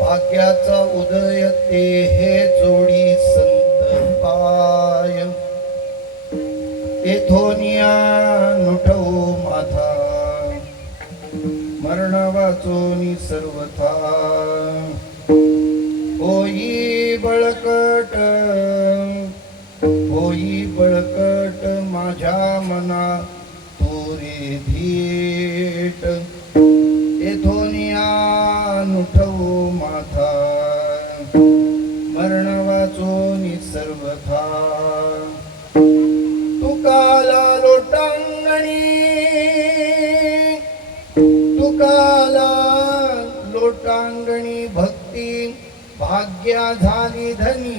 भाग्याचा उदय ते हे जोडी संत पाय एथोनिया नुठवू माथा मरण वाचोनी सर्वथा होई बळकट माझ्या मना तोरे धीट एथोनिया नुठवू माथा मरण वाचोनी सर्वथा तुकाला लोटांगणी भक्ती भाग्या झाली धनी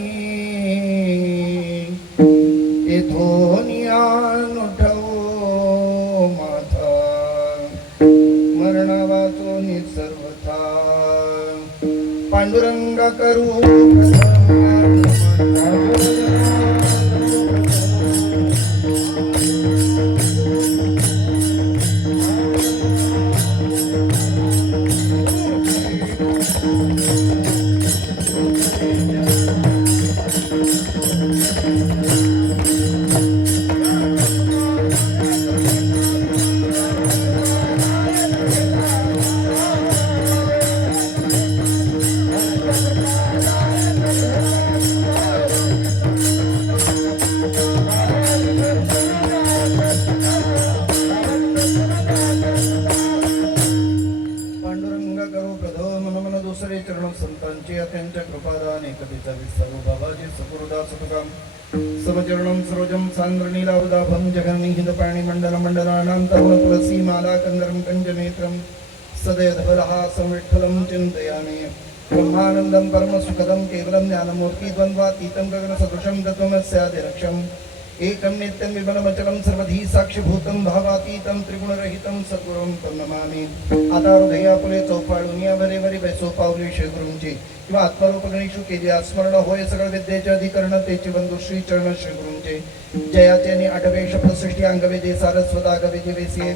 एथोनिया नुठवू माथा मरण वाचोनी सर्वथा पांडुरंग करू त्यांच्या कृपादान एकतेचा विस्तार बाबाजी सकुरुदास तुकाम समचरणं सरोजं सांद्रनीलावदाभं जगन्निहित पाणी मंडल मंडलानां तरुण तुलसी माला कंदरं कंजनेत्रं सदयधवरहा संविठ्ठलं चिन्तयामि ब्रह्मानन्दं परमसुखदं केवलं ज्ञानमूर्ति द्वन्द्वातीतं गगनसदृशं तत्त्वमस्यादिलक्ष्यम् एकं नित्यं विमलमचलं सर्वधी साक्षीभूतं भावातीतं त्रिगुणरहितं सद्गुरुं तं नमामि आता हृदयापुले चौपाळून या बरेबरी बैसो पावले श्रीगुरूंची किंवा आत्मरूपगणेशू केली स्मरण होय सगळ विद्येचे अधिकरण तेचे बंधू श्री चरण श्रीगुरूंचे जयाचे आणि आठवेश प्रसृष्टी अंगवेदे सारस्वता गवेदे वेसे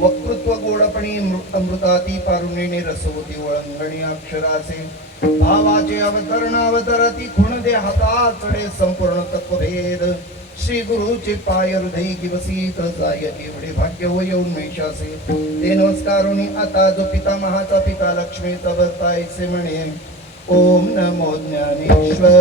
वक्तृत्व गोडपणी अमृताती पारुणेने रसवती वळंगणी अक्षरासे भावाचे अवतरती खुण दे हाता चढे संपूर्ण तत्वभेद श्री गुरुचे पाय हृदय किवसीत जाय एवढे भाग्य होय उन्मेषासे ते नमस्कारोनी आता जो पिता महाचा पिता लक्ष्मीचा वर्तायसे म्हणे ओम नमो ज्ञानेश्वरा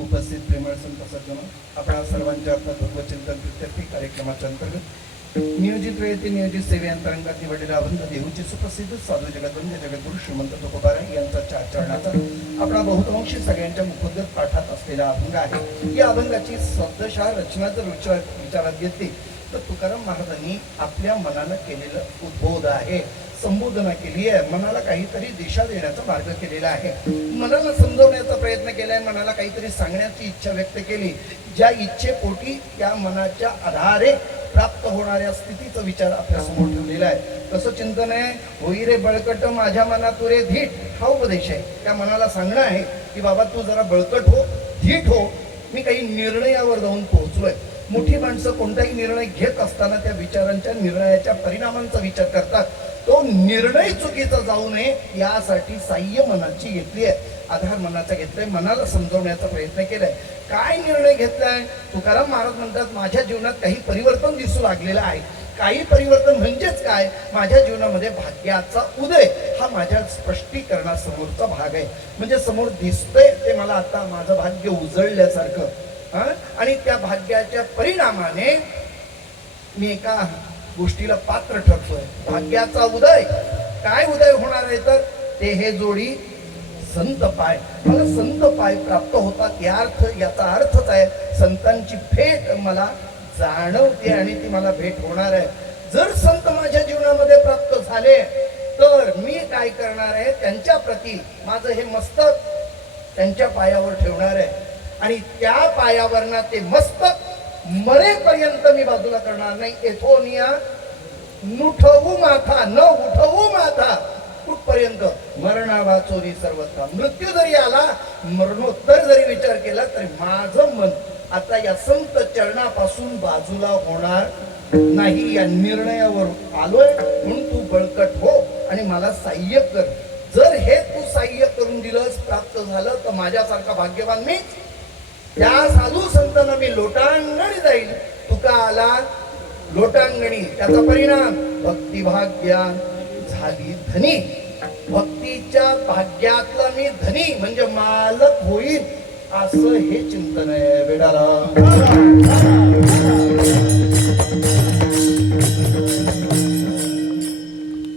उपस्थित प्रेमळ संत सज्जन, आपणा सर्वांच्या तत्वचिंतन प्रित्यर्थी कार्यक्रमाच्या अंतर्गत नियोजित वेळेत नियोजित सेवेअंतर्गत निवडलेला अभंग देहूचे सुप्रसिद्ध साधू जगद्वंद्य जगद्गुरु श्रीमंत तुकोबाराय यांचा चरणाचा आपला बहुतांशी सगळ्यांच्या मुखोद्गत पाठात असलेला अभंग आहे. या अभंगाची शब्दशः रचना जर विचारात घेतली तर तुकाराम महाराजांनी आपल्या मनाला केलेलं उद्बोध आहे, संबोधना केली आहे, मनाला काहीतरी दिशा देण्याचा मार्ग केलेला आहे, मनाला समजवण्याचा प्रयत्न केलाय, मनाला काहीतरी सांगण्याची इच्छा व्यक्त केली. ज्या इच्छेपोटी त्या मनाच्या आधारे प्राप्त होणाऱ्या स्थितीचा विचार आपल्या समोर ठेवलेला आहे. कसं चिंतन आहे, होई रे बळकट माझ्या मनात रे धीट, हा उपदेश आहे. त्या मनाला सांगणं आहे की बाबा तू जरा बळकट हो, धीट हो, मी काही निर्णयावर जाऊन पोहोचलोय. मोठी माणसं कोणताही निर्णय घेत असताना त्या विचारांच्या निर्णयाच्या परिणामांचा विचार करतात. तो निर्णय चुकीचा जाऊ नये यासाठी साह्य मनाची घेतली आहे, आधार मनाचा घेतलाय, मनाला समजवण्याचा प्रयत्न केलाय. काय निर्णय घेतलाय? तुकाराम महाराज म्हणतात माझ्या जीवनात काही परिवर्तन दिसू लागलेलं आहे. काही परिवर्तन म्हणजेच काय? माझ्या जीवनामध्ये भाग्याचा उदय हा माझ्या स्पष्टीकरणासमोरचा भाग आहे. म्हणजे समोर दिसतंय ते मला आता माझं भाग्य उजळल्यासारखं, आणि त्या भाग्याच्या परिणामाने मी एका गोष्टीला पात्र ठरतोय. भाग्याचा उदय, काय उदय होणार आहे तर ते हे जोडी संत पाय, मला संत पाय प्राप्त होतात. याचा अर्थच आहे संतांची भेट मला जाणवते आणि ती मला भेट होणार आहे. जर संत माझ्या जीवनामध्ये प्राप्त झाले तर मी काय करणार आहे, त्यांच्या प्रती माझं हे मस्तक त्यांच्या पायावर ठेवणार आहे आणि त्या पायावरना ते मस्तक मरेपर्यंत मी बाजूला करणार नाही. एथोनिया नुठवू माथा न उठवू माथा, कुठपर्यंत? मरणा वाचोरी सर्वथा. मृत्यू जरी आला, मरणोत्तर जरी विचार केला तरी माझं मन आता या संत चरणापासून बाजूला होणार नाही. या निर्णयावर आलोय म्हणून तू बळकट हो आणि मला साह्य कर. जर हे तू साह्य करून दिलंस, प्राप्त झालं तर माझ्यासारखा भाग्यवान मी. त्या साधू संतांना मी लोटांगणी जाईल. तुका आला लोटांगणी, त्याचा परिणाम भक्तिभाग्या झाली धनी. भक्तीच्या भाग्यातला मी धनी म्हणजे मालक होईल, असं हे चिंतन आहे वेडाला.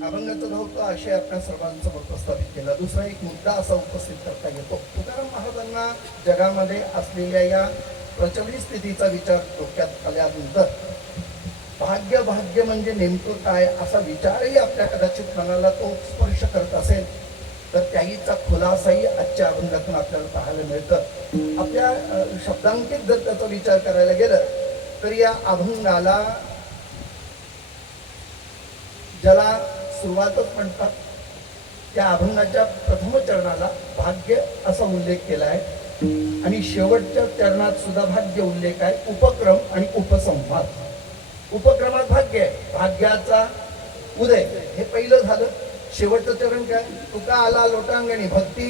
अभंगाचा धौत आशय आपल्या सर्वांसमोर प्रस्थापित केला. दुसरा एक मुद्दा असा उपस्थित करता येतो. तुकाराम महाराजांना जगामध्ये असलेल्या या प्रचलित स्थितीचा विचार डोक्यात आल्यानंतर भाग्य भाग्य म्हणजे नेमकं काय असा विचारही आपल्या कदाचित मनाला तो स्पर्श करत असेल तर त्याहीचा खुलासाही आजच्या अभंगातून आपल्याला पाहायला मिळतं. आपल्या शब्दांकित जर त्याचा विचार करायला गेलं तर या अभंगाला ज्याला सुरुवातच म्हणतात त्या अभंगाच्या प्रथम चरणाला भाग्य असा उल्लेख केला आहे आणि शेवटच्या चरणात सुद्धा भाग्य उल्लेख आहे. उपक्रम आणि उपसंवाद. उपक्रमात भाग्य आहे, भाग्याचा उदय हे पहिलं झालं. शेवटचं चरण काय? तुका आला लोटांगणी, भक्ती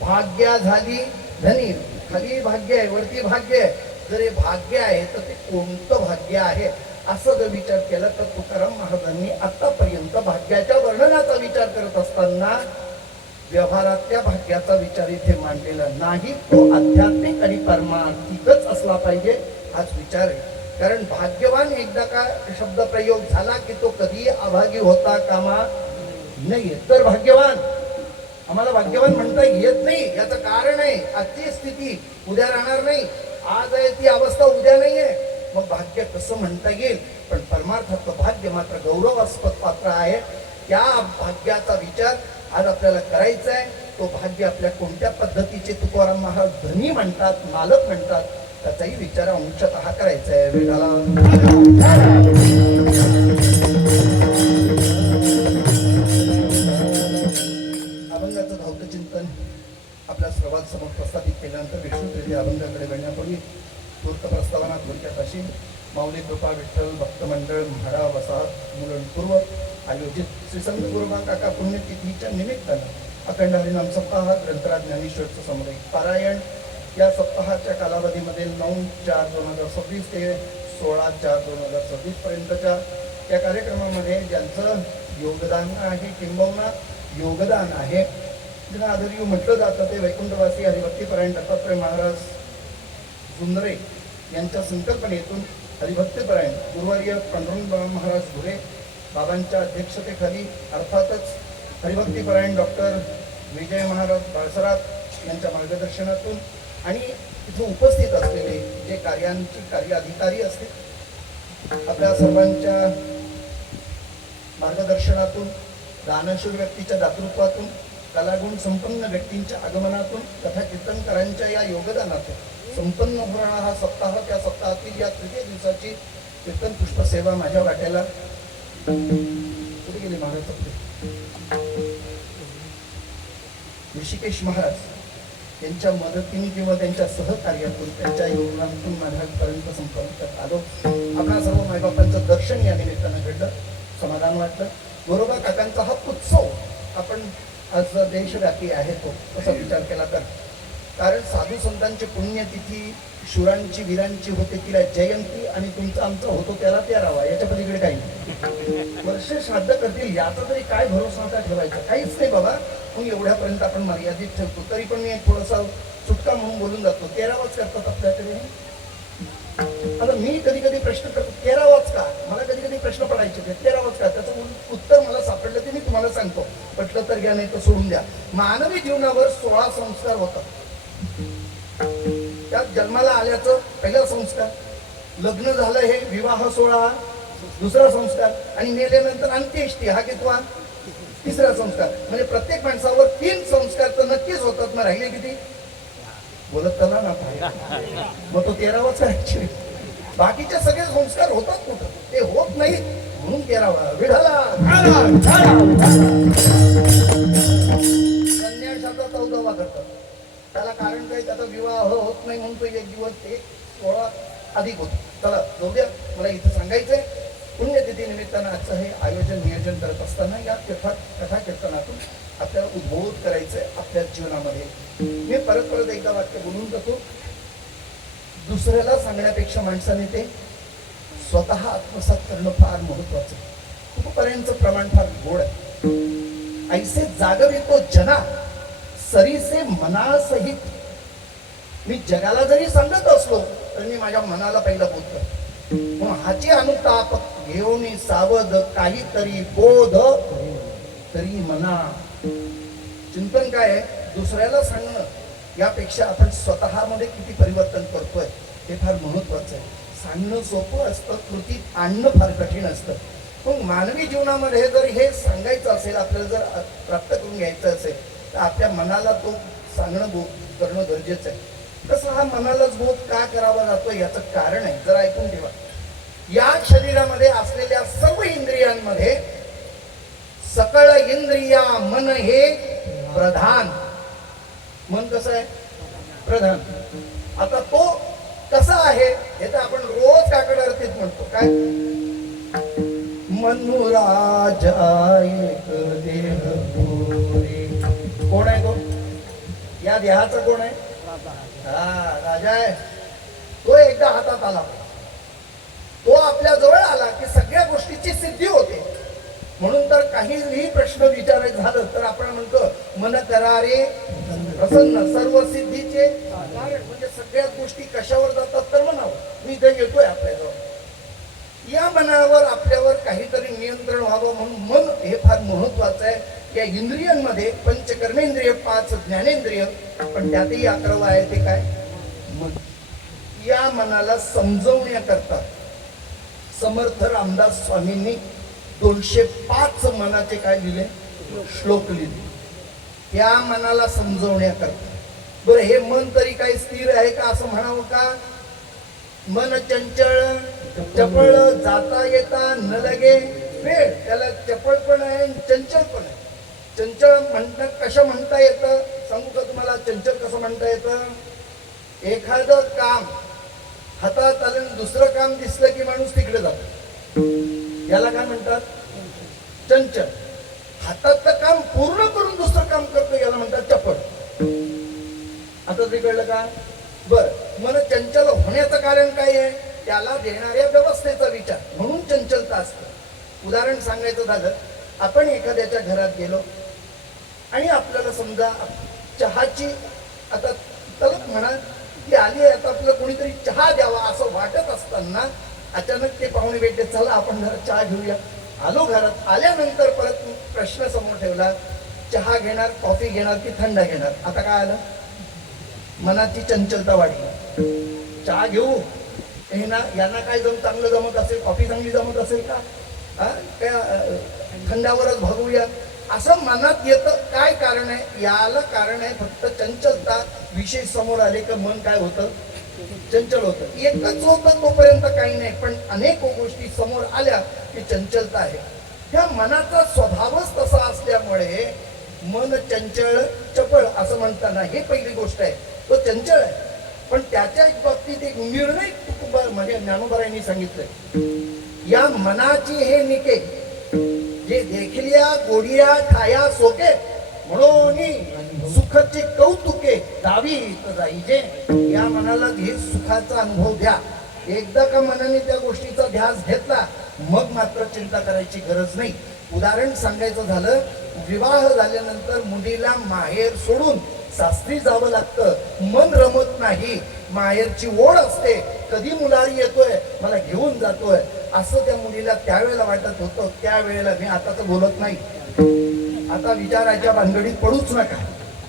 भाग्या झाली धनी. खाली भाग्य आहे, वरती भाग्य आहे. जर हे भाग्य आहे तर ते कोणतं भाग्य आहे असं जर विचार केला तर तुकाराम महाराजांनी आतापर्यंत भाग्याच्या वर्णनाचा विचार करत असताना व्यवहारातल्या भाग्याचा विचार इथे मांडलेला नाही. तो आध्यात्मिक आणि परमार्थिकच असला पाहिजे हाच विचार आहे. कारण भाग्यवान एकदा का शब्द प्रयोग झाला की तो कधी अभागी होता कामा नाही. तर भाग्यवान आम्हाला भाग्यवान म्हणता येत नाही. याचं कारण आहे आजची स्थिती उद्या राहणार नाही. आज आहे ती अवस्था उद्या नाही आहे. मग भाग्य कसं म्हणता येईल? पण परमार्थातलं भाग्य मात्र गौरवास्पद पात्र आहे. त्या भाग्याचा विचार आज आपल्याला करायचा आहे. तो भाग्य आपल्या कोणत्या पद्धतीचे तुकाराम महाराज धनी म्हणतात, मालक म्हणतात, त्याचाही विचार अंशतः करायचा आहे वेळाला. अभंगाचं धावतं चिंतन आपल्या सर्वांसमोर प्रस्थापित केल्यानंतर विष्णू प्रीती अभंगाकडे वळण्यापूर्वी तूर्त प्रस्तावना थोडक्यात अशी: माऊली कृपा विठ्ठल भक्त मंडळ म्हाडा वसाहत मुलनपूर्व आयोजित श्री संत गुरुबा काका पुण्यतिथीच्या निमित्तानं अखंड हरिनाम सप्ताह ग्रंथराज ज्ञानेश्वरचं सामुदायिक पारायण या सप्ताहाच्या कालावधीमध्ये 9/4/2026 ते 16/4/2026 पर्यंतच्या या कार्यक्रमामध्ये ज्यांचं योगदान आहे किंबहुना योगदान आहे ज्यांना आदरणीय म्हटलं जातं ते वैकुंठवासी हरिभक्तीपरायण दत्तात्रय महाराज सुंदरे यांच्या संकल्पनेतून हरिभक्तीपरायण गुरुवर्य पांडुरंग महाराज घुरे बाबांच्या अध्यक्षतेखाली अर्थातच हरिभक्तीपरायण डॉक्टर विजय महाराज बाळसरात यांच्या मार्गदर्शनातून आणि इथे उपस्थित असलेले जे कार्य अधिकारी असतील आपल्या सर्वांच्या मार्गदर्शनातून, दानशूर व्यक्तीच्या दातृत्वातून, कलागुण संपन्न व्यक्तींच्या आगमनातून, कथा कीर्तनकारांच्या या योगदानातून संपन्न होणारा हा सप्ताह, त्या सप्ताहातील या तृतीय दिवसाची कीर्तन पुष्प सेवा माझ्या वाट्याला कुठे गेले महाराज ऋषिकेश महाराज यांच्या मदतीने किंवा त्यांच्या सहकार्यातून, त्यांच्या योगदानातून माझ्यापर्यंत संपर्कात आलो. आपल्या सर्व मायबापांचं दर्शन या निमित्तानं घडलं, समाधान वाटलं. गोरोबा काकांचा हा उत्सव आपण आज देशव्यापी आहे तो असा विचार केला तर, कारण साधू संतांची पुण्यतिथी शूरांची वीरांची होते तिला जयंती आणि तुमचा आमचा होतो त्याला 13वा, याच्या पलीकडे काही नाही. वर्ष श्राद्ध करतील याचा तरी काय भरोसा होता ठेवायचा, काहीच नाही बाबा. मग एवढ्यापर्यंत आपण मर्यादित ठेवतो. तरी पण मी थोडासा चुटका म्हणून बोलून जातो, 13वाच करतात आपल्याकडे. आता मी कधी कधी प्रश्न करतो 13वाच का, मला कधी कधी प्रश्न पडायचे 13वाच का, त्याचं उत्तर मला सापडलं ते मी तुम्हाला सांगतो. पटलं तर घ्या, नाही तर सोडून द्या. मानवी जीवनावर 16 संस्कार होतात. त्यात जन्माला आल्याचं पहिला संस्कार, लग्न झालं हे विवाह सोहळा दुसरा संस्कार, आणि मेल्यानंतर अंत्येष्टी हा कितवा, तिसरा संस्कार. म्हणजे प्रत्येक माणसावर 3 संस्कार तर नक्कीच होतात ना. राहिले किती बोलत चला ना, मग तो 13वाच करायचे. बाकीचे सगळे संस्कार होतात कुठं, ते होत नाहीत म्हणून 13वा. विढाला संन्यासाचा 14वा करतात. त्याला कारण काही, त्याचा विवाह होत नाही म्हणून तो एक दिवस ते 16 अधिक होतो. चला जाऊ द्या, मला इथं सांगायचंय पुण्यतिथी निमित्तानं आजचं हे आयोजन नियोजन करत असताना या कथा कीर्तनातून आपल्याला उद्बोध करायचंय आपल्या जीवनामध्ये. मी परत एकदा वाक्य बोलून जातो. दुसऱ्याला सांगण्यापेक्षा माणसाने ते स्वतः आत्मसात करणं फार महत्वाचं. खूपपर्यंतचं प्रमाण फार गोड आहे. ऐसे जागवितो जना सरीसे मनासहित. मी जगाला जरी सांगत असलो तर मी माझ्या मनाला पहिला बोध करतो. मग हाची अनुताप घेऊन सावध काहीतरी बोध तरी मना. चिंतन काय आहे, दुसऱ्याला सांगणं यापेक्षा आपण स्वतःमध्ये किती परिवर्तन करतोय हे फार महत्वाचं आहे. सांगणं सोपं असतं, कृतीत आणणं फार कठीण असतं. मग मानवी जीवनामध्ये जर हे सांगायचं असेल, आपल्याला जर प्राप्त करून घ्यायचं असेल तर आपल्या मनाला तो सांगणं करणं गरजेचं आहे. तसं हा मनालाच बोध का करावा जातो याचं कारण आहे, जरा ऐकून ठेवा. या शरीरामध्ये असलेल्या सर्व इंद्रियांमध्ये सकळ इंद्रिया मन हे प्रधान. मन कसं आहे, प्रधान. आता तो कसा आहे हे तर आपण रोज काकड आरतीत म्हणतो. काय, मनुराजा एक देह पुरे. कोण आहे तो, या देहाचा कोण आहे, हा राजा आहे. तो एकदा हातात आला, तो आपल्या जवळ आला की सगळ्या गोष्टीची सिद्धी होते. म्हणून तर काहीही प्रश्न विचारायचं झालं तर आपण म्हणतो मन करारे प्रसन्न सर्व सिद्धीचे. म्हणजे सगळ्याच गोष्टी कशावर जातात तर मनावर. मी इथे येतोय आपल्याजवळ, या मनावर आपल्यावर काहीतरी नियंत्रण व्हावं म्हणून मन हे फार महत्वाचं आहे. या इंद्रियांमध्ये पंचकर्मेंद्रिय 5 ज्ञानेंद्रिय, पण त्यातही 11वं आहे ते काय, मन. या मनाला समजवण्याकरता समर्थ रामदास स्वामींनी 205 मनाचे काय लिहिले, श्लोक लिहिले या मनाला समजवण्याकरता. बरं, हे मन तरी काही स्थिर आहे का असं म्हणावं का. मन चंचल चपळ जाता येता न लगे वेळ. त्याला चपळ पण आहे, चंचल पण आहे. चंचल म्हणता कसं म्हणता येतं सांगू का तुम्हाला, चंचल कसं म्हणता येतं. एखादं काम हातात आलं दुसरं काम दिसलं की माणूस तिकडे जातो. याला काय म्हणतात? चंचल. हातातलं काम पूर्ण करून दुसरं काम करतो याला म्हणतात चपळ. आता तरी कळलं का? बर, मन चंचल होण्याचं कारण काय आहे? त्याला देणाऱ्या व्यवस्थेचा विचार, म्हणून चंचलता असते. उदाहरण सांगायचं झालं, आपण एखाद्याच्या घरात गेलो आणि आपल्याला समजा चहाची आता तलप म्हणा की आली, आता आपल्याला कोणीतरी चहा द्यावा असं वाटत असताना अचानक ते पाहुणे भेटले, चला आपण जरा चहा घेऊया. आलो घरात, आल्यानंतर परत प्रश्न समोर ठेवला, चहा घेणार, कॉफी घेणार की थंड घेणार? आता काय आलं? मनाची चंचलता वाढली. चहा घेऊ, हे ना यांना काय चांगलं जमत असेल, कॉफी चांगली जमत असेल का, थंडावरच भागूया असं मनात येतं. काय कारण आहे? याला कारण आहे फक्त चंचलता. विषय समोर आले का मन काय होतं? चंचल होतं. एकच होतं तोपर्यंत काही नाही, पण अनेक गोष्टी समोर आल्या की चंचलता आहे. ह्या मनाचा स्वभावच तसा असल्यामुळे मन चंचल चपळ असं म्हणताना हे पहिली गोष्ट आहे, तो चंचल आहे. पण त्याच्या बाबतीत एक निर्णय म्हणजे ज्ञानोबरायांनी सांगितलंय, या मनाची हे निके जे देखलिया गोडिया ठाया सोके म्हणून सुखाचे कौतुके दावी जाईजे. या मनाला हे सुखाचा अनुभव द्या. एकदा का मनाने त्या गोष्टीचा ध्यास घेतला मग मात्र चिंता करायची गरज नाही. उदाहरण सांगायचं झालं, विवाह झाल्यानंतर मुलीला माहेर सोडून सासरी जावं लागतं. मन रमत नाही, माहेरची ओढ असते, कधी मुलारी येतोय, मला घेऊन जातोय असं त्या मुलीला त्यावेळेला वाटत होतं. त्यावेळेला मी आता तर बोलत नाही, आता विचाराच्या भानगडीत पडूच नका.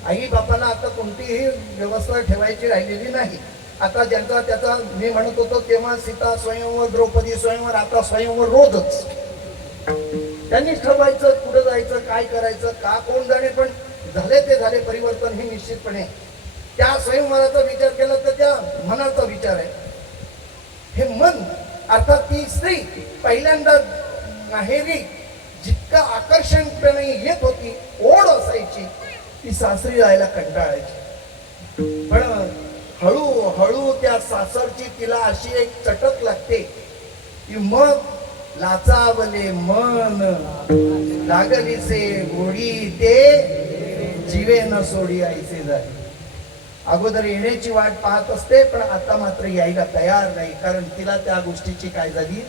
आई बापाला आता कोणतीही व्यवस्था ठेवायची राहिलेली नाही. आता ज्यांचा त्याचा मी म्हणत होतो तेव्हा सीता स्वयंवर, द्रौपदी स्वयंवर, आता स्वयंवर रोजच. त्यांनीच ठरवायचं कुठं जायचं, काय करायचं, का कोण जाणे. पण झाले ते झाले परिवर्तन हे निश्चितपणे. त्या स्वयंवराचा विचार केला तर त्या मनाचा विचार आहे. हे मन अर्थात ती स्त्री पहिल्यांदा माहेरी जितका आकर्षणपणे येत होती, ओढ असायची, ती सासरी जायला कंटाळायची. पण हळूहळू त्या सासरची तिला अशी एक चटक लागते की मग लाचावले मन लागलीसे गोडी ते जीवे न सोडी आईसे जाई. अगोदर येण्याची वाट पाहत असते, पण आता मात्र यायला तयार नाही, कारण तिला त्या गोष्टीची काय झाली?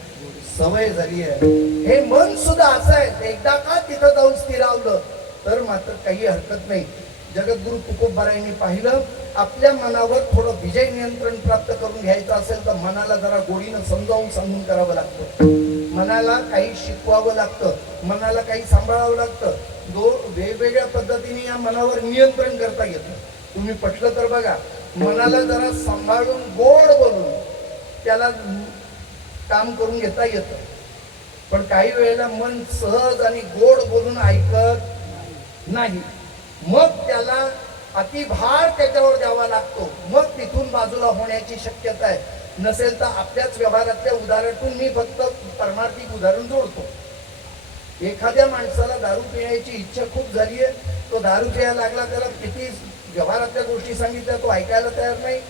सवय झाली आहे. हे मन सुद्धा असं आहे, एकदा का तिथं जाऊन स्थिरावलं तर मात्र काही हरकत नाही. जगद्गुरु तुकोबारायांनी पाहिलं, आपल्या मनावर थोडं विजय नियंत्रण प्राप्त करून घ्यायचं असेल तर मनाला जरा गोडीनं समजावून सांगून करावं लागतं. मनाला काही शिकवावं लागतं, मनाला काही सांभाळावं लागतं. वेगवेगळ्या पद्धतीने या मनावर नियंत्रण करता येतं. तुम्ही पटलं तर बघा, मनाला जरा सांभाळून गोड बोलून त्याला काम करून घेता येतं. पण काही वेळेला मन सहज आणि गोड बोलून ऐकत नाही, मग त्याला अतिभार त्याच्यावर द्यावा लागतो, मग तिथून बाजूला होण्याची शक्यता आहे. नसेल तर आपल्याच व्यवहारातल्या उदाहरणातून मी फक्त परमार्थिक उदाहरण जोडतो. एखाद्या माणसाला दारू पिण्याची इच्छा खूप झाली आहे, तो दारू प्यायला लागला, त्याला किती व्यवहारातल्या गोष्टी सांगितल्या तो ऐकायला तयार नाही.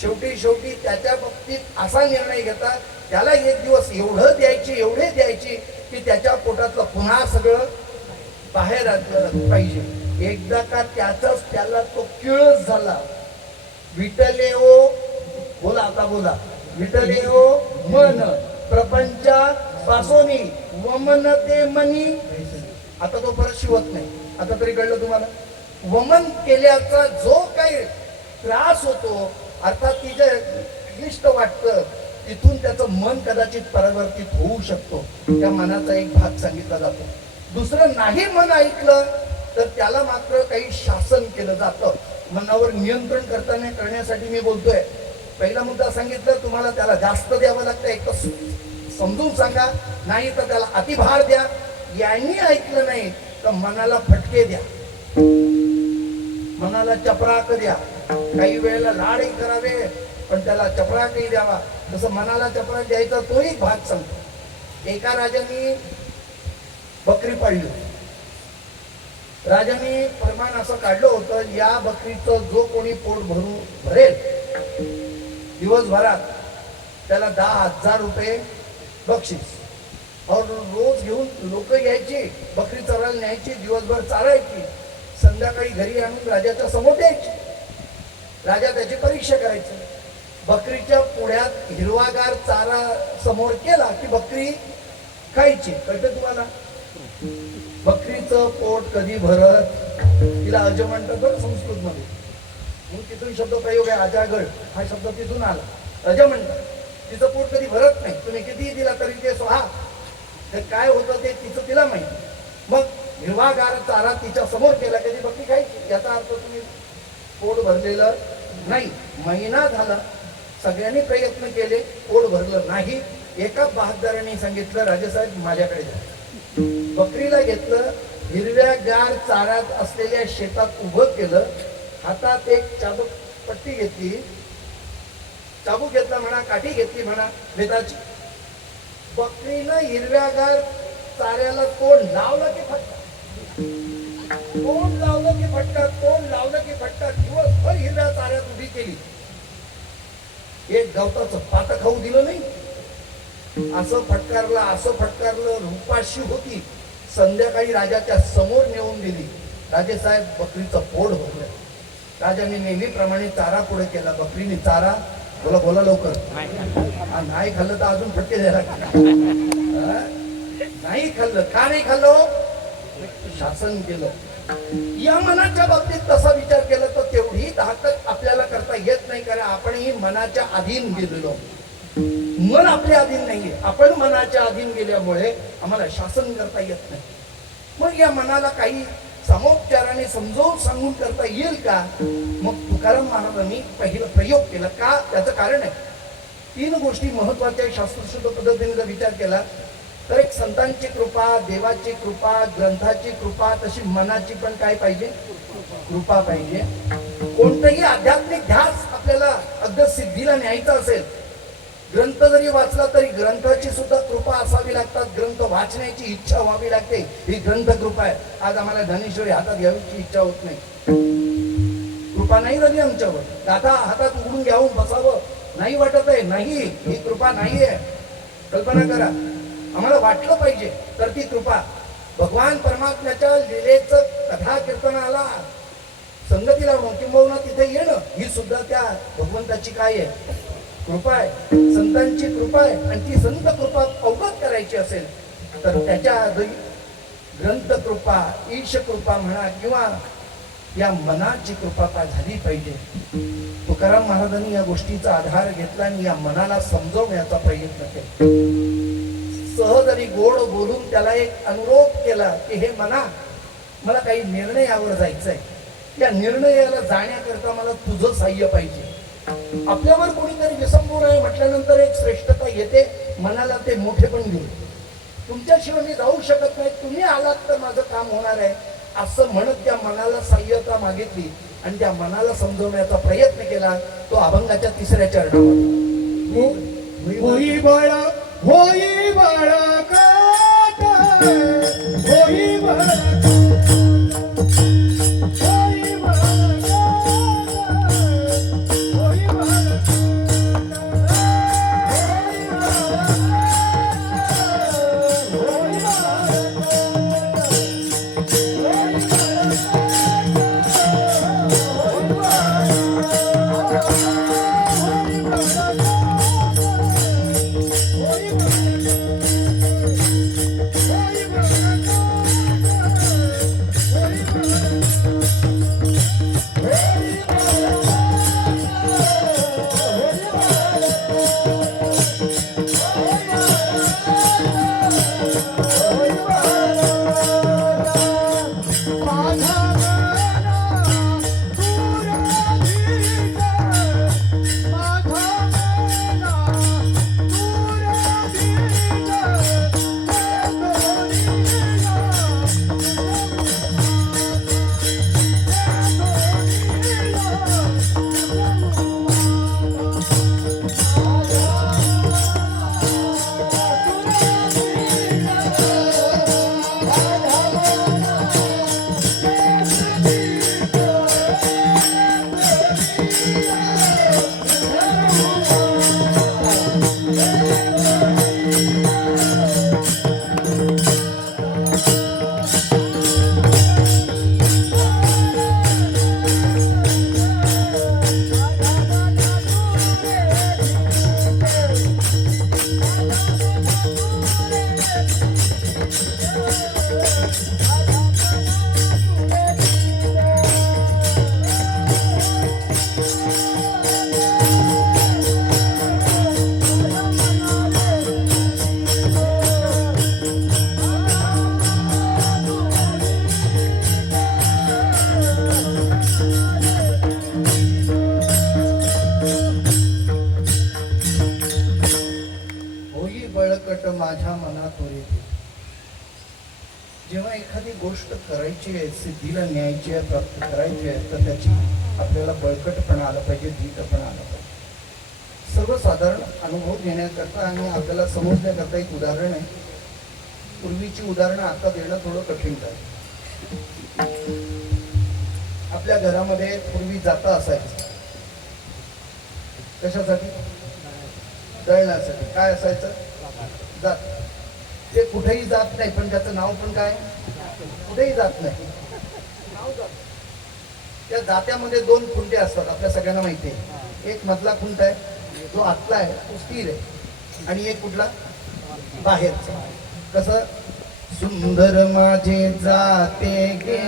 शेवटी त्याच्या बाबतीत असा निर्णय घेता, त्याला एक दिवस एवढे द्यायची की त्याच्या पोटातलं पुन्हा सगळं बाहेर आलं पाहिजे. एकदा का त्याचाच त्याला तो किळस झाला. विटलेओ बोला, आता बोला, विटलेओ मन प्रपंचा पासोनी वमन ते मनी. आता तो परत शिवत नाही. आता तरी कळलं तुम्हाला? वमन केल्याचा जो काही त्रास होतो, अर्थात तिच्या क्लिष्ट वाटतं, तिथून त्याचं मन कदाचित परिवर्तित होऊ शकतो. त्या मनाचा एक भाग सांगितला जातो. दुसरं नाही मन ऐकलं तर त्याला मात्र काही शासन केलं जातं. मनावर नियंत्रण करण्यासाठी मी बोलतोय. पहिला मुद्दा सांगितलं, तुम्हाला त्याला जास्त द्यावं लागतं. एक तर समजून सांगा, नाही तर त्याला अतिभार द्या. यांनी ऐकलं नाही तर मनाला फटके द्या, मनाला चपराक द्या. काही वेळेला लाडही करावे पण त्याला चपराकही द्यावा. तसं मनाला चपराक द्यायचा तोही भाग सांगतो. एका राजाने बकरी पाळली. राजाने फरमान असं काढलं होतं, या बकरीचं जो कोणी पोट भरेल दिवसभरात त्याला 10,000 रुपये बक्षीस. और रोज घेऊन लोक यायचे, बकरी चरायला न्यायची, दिवसभर चारायची, संध्याकाळी घरी आणून राजाच्या समोर द्यायची. राजा त्याची परीक्षा करायची. बकरीच्या पुढ्यात हिरवागार चारा समोर केला की बकरी खायची. कळतं तुम्हाला? बकरीचं पोट कधी भरत, तिला अज म्हणतात बरं संस्कृत मध्ये, म्हणून तिथून शब्द प्रयोग आहे अजागळ, हा शब्द तिथून आला. अज म्हणतात. तिचं पोट कधी भरत नाही, तुम्ही कितीही दिला तरी ते स्वहा. तर काय होतं ते तिचं तिला माहिती. मग हिरवागार चारा तिच्या समोर केला कधी बकरी खायची. याचा अर्थ तुम्ही पोट भरलेलं नाही. महिना झाला, सगळ्यांनी प्रयत्न केले, पोट भरलं नाही. एका बहादराने सांगितलं राजेसाहेब माझ्याकडे जा. बकरीला घेतलं, हिरव्यागार चाऱ्यात असलेल्या शेतात उभं केलं, हातात एक चाबूक पट्टी घेतली, चाबूक घेतला म्हणा, काठी घेतली म्हणा वेताची. बकरीनं हिरव्यागार चाऱ्याला तोंड लावलं की फटका, तोंड लावलं की फटका, तोंड लावलं की फटका. दिवसभर हिरव्या चाऱ्यात उभी केली. एक गवताचं पात खाऊ दिलं नाही. असं फटकारलं, रूपाशी होती. संध्याकाळी राजाच्या समोर नेऊन दिली. राजेसाहेब बकरीचं पोट भरलं. राजाने नेहमीप्रमाणे चारा पुढे केला. बकरीने चारा बोला लवकर, नाही खाल्लं तर अजून फटके द्यायला. नाही खाल्लं. का नाही खाल्लं? शासन केलं. या मनाच्या बाबतीत तसा विचार केला तर तेवढी ताकद आपल्याला करता येत नाही, कारण आपणही मनाच्या अधीन गेलेलो. मन आपल्या अधीन नाहीये, आपण मनाच्या अधीन गेल्यामुळे आम्हाला शासन करता येत नाही. मग या मनाला काही समोपचाराने समजावून सांगून करता येईल का? मग तुकाराम महाराजांनी पहिला प्रयोग केला. का? त्याचं कारण आहे. 3 गोष्टी महत्वाच्या शास्त्रशुद्ध पद्धतीने जर विचार केला तर एक संतांची कृपा, देवाची कृपा, ग्रंथाची कृपा, तशी मनाची पण काय पाहिजे? कृपा पाहिजे. कोणतंही आध्यात्मिक ध्यास आपल्याला अगदी सिद्धीला न्यायचा असेल, ग्रंथ जरी वाचला तरी ग्रंथाची सुद्धा कृपा असावी लागतात. ग्रंथ वाचण्याची इच्छा व्हावी लागते. ही ग्रंथ कृपा आहे. आज आम्हाला धनेश्वरी हातात घ्यावीची इच्छा होत नाही, कृपा नाही झाली आमच्यावर. गाथा हातात उघडून घ्यावून बसावं नाही वाटत आहे. नाही, ही कृपा नाही आहे. कल्पना करा, आम्हाला वाटलं पाहिजे तर ती कृपा. भगवान परमात्म्याच्या लीलेचं कथा कीर्तनाला संगतीला किंबहुना तिथे येणं, ही सुद्धा त्या भगवंताची काय आहे? कृपा आहे. संतांची कृपा आहे. आणि ती संत कृपा अवगत करायची असेल तर त्याच्या ग्रंथ कृपा, ईश कृपा म्हणा किंवा या मनाची कृपा काय झाली पाहिजे. तुकाराम महाराजांनी या गोष्टीचा आधार घेतला आणि या मनाला समजवण्याचा प्रयत्न केला. सहज आणि गोड बोलून त्याला एक अनुरोध केला की हे मना, मला काही निर्णयावर जायचंय. या निर्णयाला जाण्याकरता मला तुझं साह्य पाहिजे. आपल्यावर कोणीतरी विसंबून आहे म्हटल्यानंतर एक श्रेष्ठता येते, मनाला ते मोठे पण घेऊन. तुमच्याशिवाय मी जाऊ शकत नाही, तुम्ही आलात तर माझं काम होणार आहे असं म्हणत त्या मनाला साह्यता मागितली आणि त्या मनाला समजवण्याचा प्रयत्न केला. तो अभंगाच्या 3ऱ्या चरणावर होई बाळा, होई बाळा काटा, होई बाळा वाईट माझ्या मनात येते. जेव्हा एखादी गोष्ट करायची आहे, सिद्धीला न्यायची आहे, प्राप्त करायची आहे, तर त्याची आपल्याला बळकटपणा आला पाहिजे, धीटपणा आला पाहिजे. सर्वसाधारण अनुभव घेण्याकरता आणि आपल्याला समजण्याकरता एक उदाहरण आहे. पूर्वीची उदाहरणं आता देणं थोडं कठीण आहे. आपल्या घरामध्ये पूर्वी जाता असायचं. कशासाठी? दळण्यासाठी. काय असायचं? जात. ते कुठेही जात नाही, पण त्याचं नाव पण काय? कुठेही जात नाही, नाव जात. त्या जात्यामध्ये दोन खुंटे असतात, आपल्या सगळ्यांना माहिती आहे. एक मधला खुंट आहे, जो आतला आहे, तो स्थिर आहे, आणि एक कुठला? बाहेरचा. कसं? सुंदर माझे जाते गे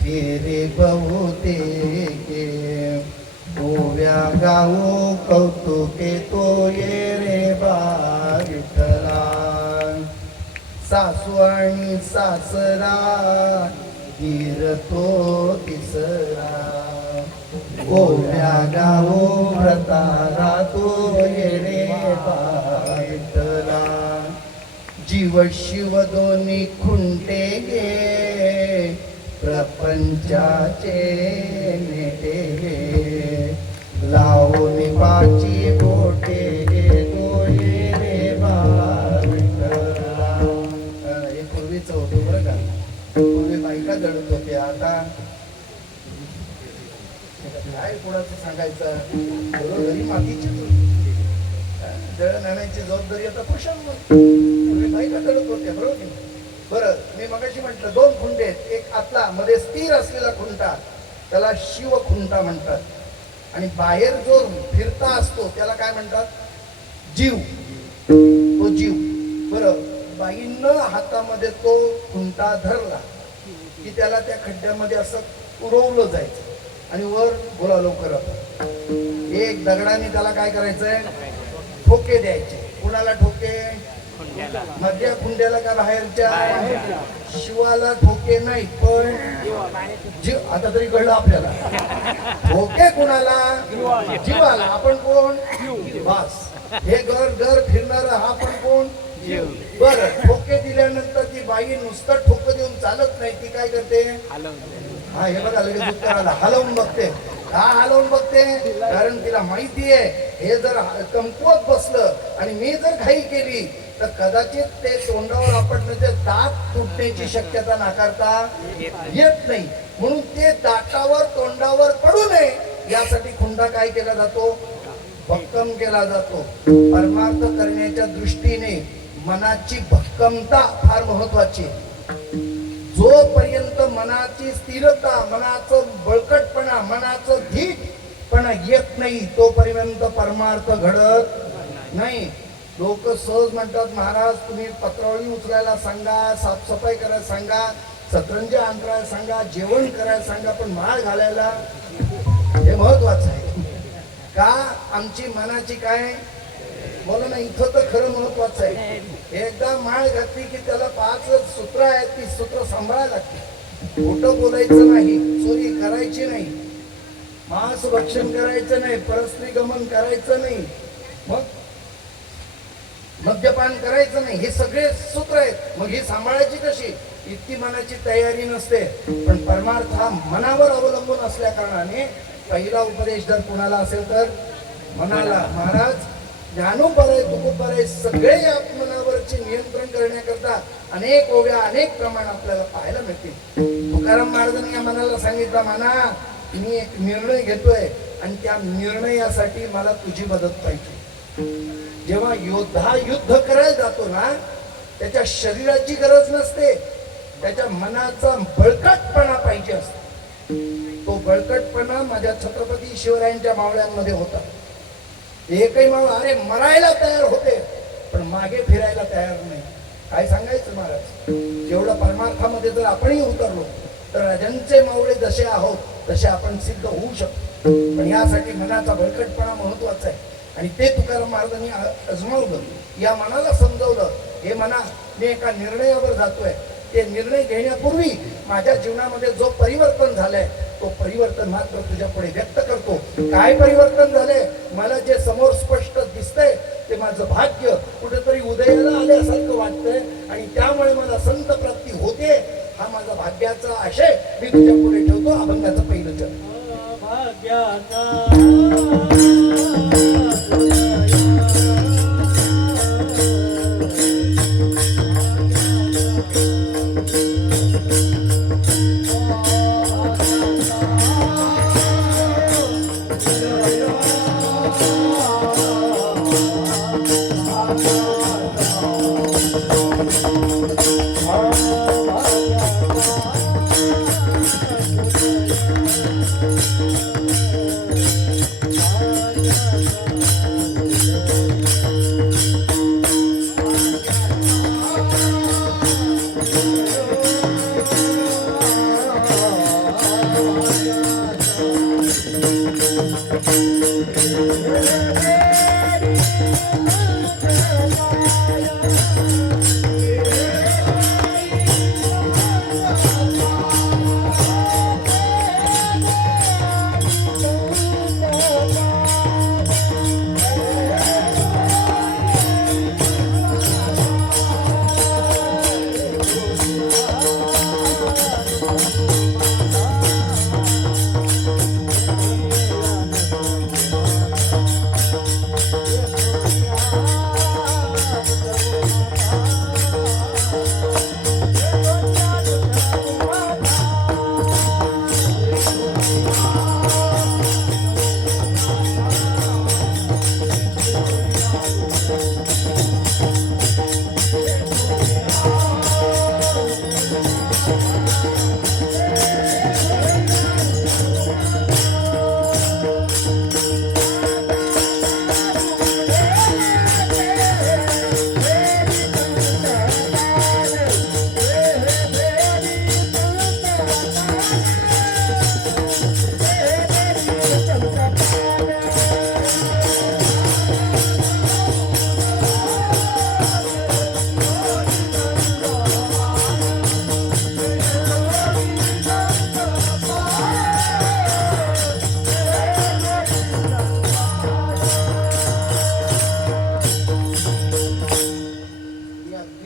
तेरे बहुते गे, गोव्या गाऊ कौतुके तो ये रे बा विठ्ठला. सासू आणि सासरा धीर तो तिसरा, गोव्या गाऊ व्रताला तो ये रे बा विठ्ठला. जीव शिव दोन्ही खुंटे गे, प्रपंचाचे नेटे गे, लावून पाची बोटे गे तो ये रे बा विठ्ठला. हे पूर्वीच होतं बरं का. पूर्वी बायका दळत होत्या. आता काय कोणाचं सांगायचं, घरी मातीची दळण आणायची जबाबदारी आता पुरुषांवर. पूर्वी बायका दळत होत्या, बरोबर की. बरं, मी मगाशी म्हटलं दोन खुंटे आहेत. एक आतला मध्ये स्थिर असलेला खुंटा, त्याला शिव खुंटा म्हणतात, आणि बाहेर जो फिरता असतो त्याला काय म्हणतात? जीव. तो जीव. बरं, बाईंनं हातामध्ये तो खुंटा धरला की त्याला त्या खड्ड्यामध्ये असं उडवलं जायचं, आणि वर बोला लवकर आता. एक दगडाने त्याला काय करायचंय? ठोके द्यायचे. कुणाला ठोके? मधल्या खुंड्याला का बाहेरच्या? शिवाला ठोके नाही, पण जीव. आता तरी कळलं आपल्याला. ठोके कुणाला? जीवाला. आपण कोण? बस. हे घर घर फिरणार हा पण कोण? बर. ठोके दिल्यानंतर ती बाई नुसतं ठोकं देऊन चालत नाही, ती काय करते? हा, हे बघा लगेच उत्तराला हलवून बघते. का हलवून बघते? कारण तिला माहिती आहे हे जर कमकुवत बसलं आणि मी जर घाई केली तर कदाचित ते तोंडावर आपटण्याचे दात तुटण्याची शक्यता नाकारता येत नाही. म्हणून ते दातावर तोंडावर पडू नये यासाठी खुंडा काय केला जातो? भक्कम केला जातो. परमार्थ करण्याच्या दृष्टीने मनाची भक्कमता फार महत्वाची. जोपर्यंत मनाची स्थिरता, मनाचं बळकटपणा, मनाचं धीटपणा येत नाही तोपर्यंत परमार्थ घडत नाही. लोक सहज म्हणतात, महाराज तुम्ही पत्रावळी उचलायला सांगा, साफसफाई करायला सांगा, सतरंजी अंतरायला सांगा, जेवण करायला सांगा, पण माळ घालायला हे महत्वाचं आहे का? आमची मनाची काय? बोला ना, इथं तर खरं महत्वाचं आहे. एकदा माळ घातली की त्याला 5 सूत्र आहेत, ती सूत्र सांभाळायला लागते. खोटं बोलायचं नाही, चोरी करायची नाही, मांस भक्षण करायचं नाही, परस्त्री गमन करायचं नाही, मग मद्यपान करायचं नाही. हे सगळे सूत्र आहेत. मग ही सांभाळायची कशी? इतकी मनाची तयारी नसते. पण परमार्थ हा मनावर अवलंबून असल्या कारणाने पहिला उपदेश जर कुणाला असेल तर मनाला. महाराज ज्ञानोबरे तुकोबरे सगळे आत्मनावरचे नियंत्रण करण्याकरता अनेक ओव्या, अनेक प्रमाण आपल्याला पाहायला मिळतील. तुकाराम महाराजांनी या मनाला सांगितलं, मना मी एक निर्णय घेतोय आणि त्या निर्णयासाठी मला तुझी मदत पाहिजे. जेव्हा योद्धा युद्ध करायला जातो ना, त्याच्या शरीराची गरज नसते, त्याच्या मनाचा बळकटपणा पाहिजे असतो. तो बळकटपणा माझ्या छत्रपती शिवरायांच्या मावळ्यांमध्ये होता. एकही मावळ अरे मरायला तयार होते, पण मागे फिरायला तयार नाही. काय सांगायचं महाराज? जेवढं परमार्थामध्ये जर आपणही उतरलो तर राजांचे मावळे जसे आहोत तसे आपण सिद्ध होऊ शकतो. पण यासाठी मनाचा बळकटपणा महत्वाचा आहे, आणि ते तुकाराम महाराजांनी अजमावलं. या मनाला समजवलं, हे मना मी एका निर्णयावर जातोय, ते निर्णय घेण्यापूर्वी माझ्या जीवनामध्ये जो परिवर्तन झालंय तो परिवर्तन मात्र तुझ्या पुढे व्यक्त करतो. काय परिवर्तन झालंय? मला जे समोर स्पष्ट दिसतंय ते माझं भाग्य. कुठे उदयाला आल्यासारखं वाटतंय आणि त्यामुळे मला संत प्राप्ती होते. हा माझा भाग्याचा आशय मी तुझ्या पुढे ठेवतो. अभंगाचं पहिलं चरण.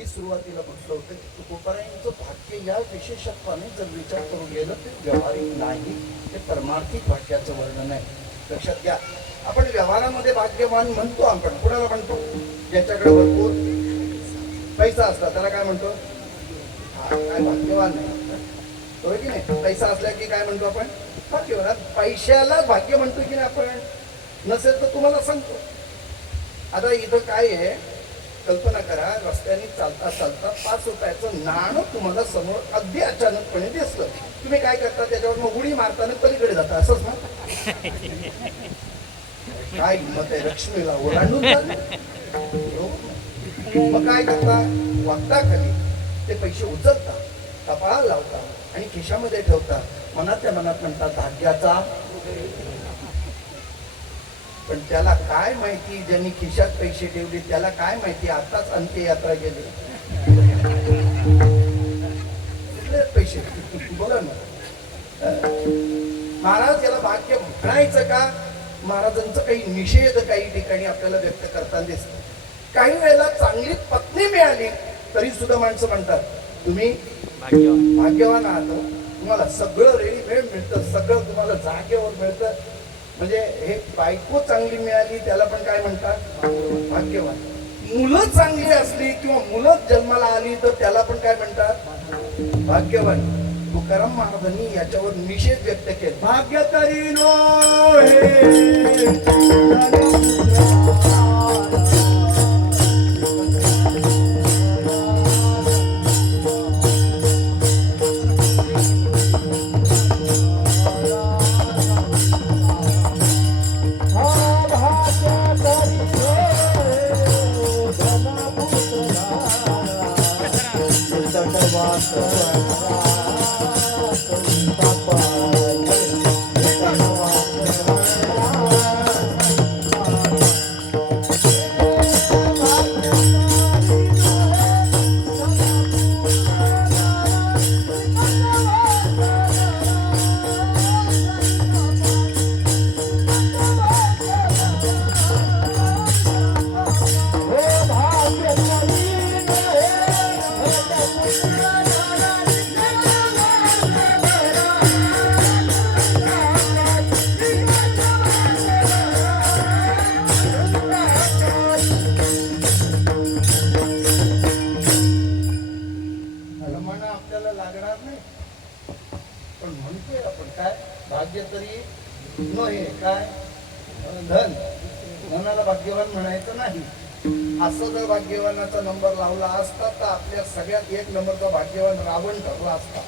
सुरुवातीला म्हटलं होतं की तुकोबारायांचं भाग्य या विशेषत्वाने जर विचार करून गेलं तर व्यावहारिक नाही, ते परमार्थिक भाग्याचं वर्णन आहे. लक्षात घ्या, आपण व्यवहारामध्ये भाग्यवान म्हणतो. आपण कुणाला म्हणतो? ज्याच्याकडे भरपूर पैसा असला त्याला काय म्हणतो? काय भाग्यवान नाही, होय की नाही? पैसा असला की काय म्हणतो आपण? भाग्यवान. पैशाला भाग्य म्हणतो की नाही आपण? नसेल तर तुम्हाला सांगतो. आता इथं काय आहे, कल्पना करा, रस्त्याने चालता चालता 5 रुपयाचं नाणं तुम्हाला समोर अगदी अचानकपणे दिसलं. तुम्ही काय करता? त्याच्यावर मग उडी मारताना पलीकडे जाता, असंच ना? काय हिंमत आहे लक्ष्मीला ओलांडून मग काय करता? वागता खाली ते पैसे उचलता, कपाळाला लावता आणि खिशामध्ये ठेवता. मनातल्या मनात म्हणतात भाग्याचा. पण त्याला काय माहिती, ज्यांनी खिशात पैसे ठेवले त्याला काय माहिती आताच अंत्ययात्रा गेली. पैसे बोला ना. महाराज याला भाग्य म्हणायचं का? महाराजांचं काही निषेध काही ठिकाणी आपल्याला व्यक्त करताना दिसतं. काही वेळेला चांगली पत्नी मिळाली तरी सुद्धा माणसं म्हणतात तुम्ही भाग्यवान आहात, तुम्हाला सगळं रेडीमेड मिळतं, सगळं तुम्हाला जागेवर मिळतं. म्हणजे हे बायको चांगली मिळाली त्याला पण काय म्हणतात? भाग्यवान. मुलं चांगली असली किंवा मुलं जन्माला आली तर त्याला पण काय म्हणतात? भाग्यवान. तुकाराम महाराजांनी याच्यावर निषेध व्यक्त केला. भाग्य तरी नो भाग्य काय धन. धनाला भाग्यवान म्हणायचं नाही. असं जर भाग्यवानाचा नंबर लावला असता तर आपल्या सगळ्यात एक नंबरचा भाग्यवान रावण ठरला असता.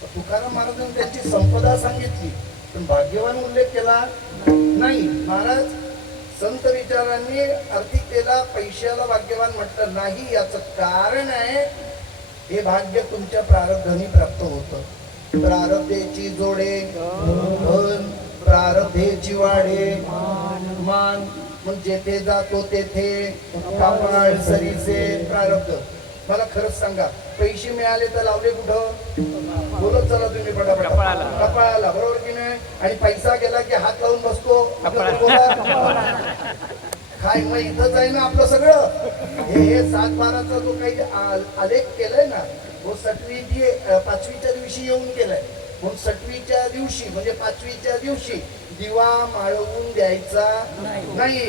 तर तुकाराम महाराजांनी त्यांची संपदा सांगितली पण भाग्यवान उल्लेख केला नाही. महाराज संत विचारांनी आर्थिकतेला पैशाला भाग्यवान म्हटलं नाही. याचं कारण आहे हे भाग्य तुमच्या प्रारब्धाने प्राप्त होतं. प्रारब्धेची जोडे धन, प्रारब्धेची वाढे मान. मग जेथे जातो तेथे कापाळ सरीचे प्रारब्ध. मला खरंच सांगा पैसे मिळाले तर लावले कुठं? बोलत चला तुम्ही पटापट. कपाळाला, बरोबर की नाही? आणि पैसा गेला की हात लावून बसतो. काय मग इथंच आहे ना आपलं सगळं. हे 7-12चा जो काही आलेख केलाय ना तो 5वीच्या दिवशी येऊन केलाय. म्हणून 6वीच्या दिवशी म्हणजे 5वीच्या दिवशी दिवा माळवून द्यायचा नाही.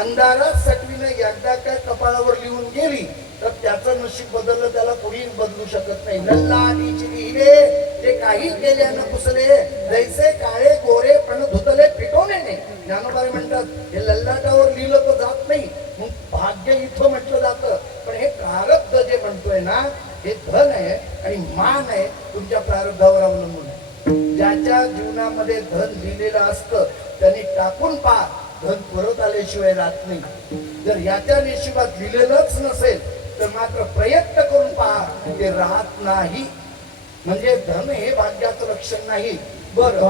अंधारात 6वीने एकदा काय कपाळावर लिहून गेली तर त्याचं नशीब बदललं त्याला कोणी बदलू शकत नाही. नल्ला आधीची लिहिले ते काही केल्यानं पुसले जैसे काळे गोरे पण धुतले फिटवणे नाही. ज्ञानोबाई म्हणतात हे लल्लाटावर लिहिलं तर जात नाही. मग भाग्य इथं म्हटलं जातं पण हे प्रारब्ध जे म्हणतोय ना हे धन आहे आणि मान आहे तुमच्या प्रारब्धावर अवलंबून आहे. ज्याच्या जीवनामध्ये धन लिहिलेलं असतं त्यांनी टाकून पहा धन परत आल्याशिवाय राहत नाही. जर याच्या नशिबात लिहिलेलंच नसेल तर मात्र प्रयत्न करून पहा ते राहत नाही. म्हणजे धन हे भाग्याचं लक्षण नाही. बरं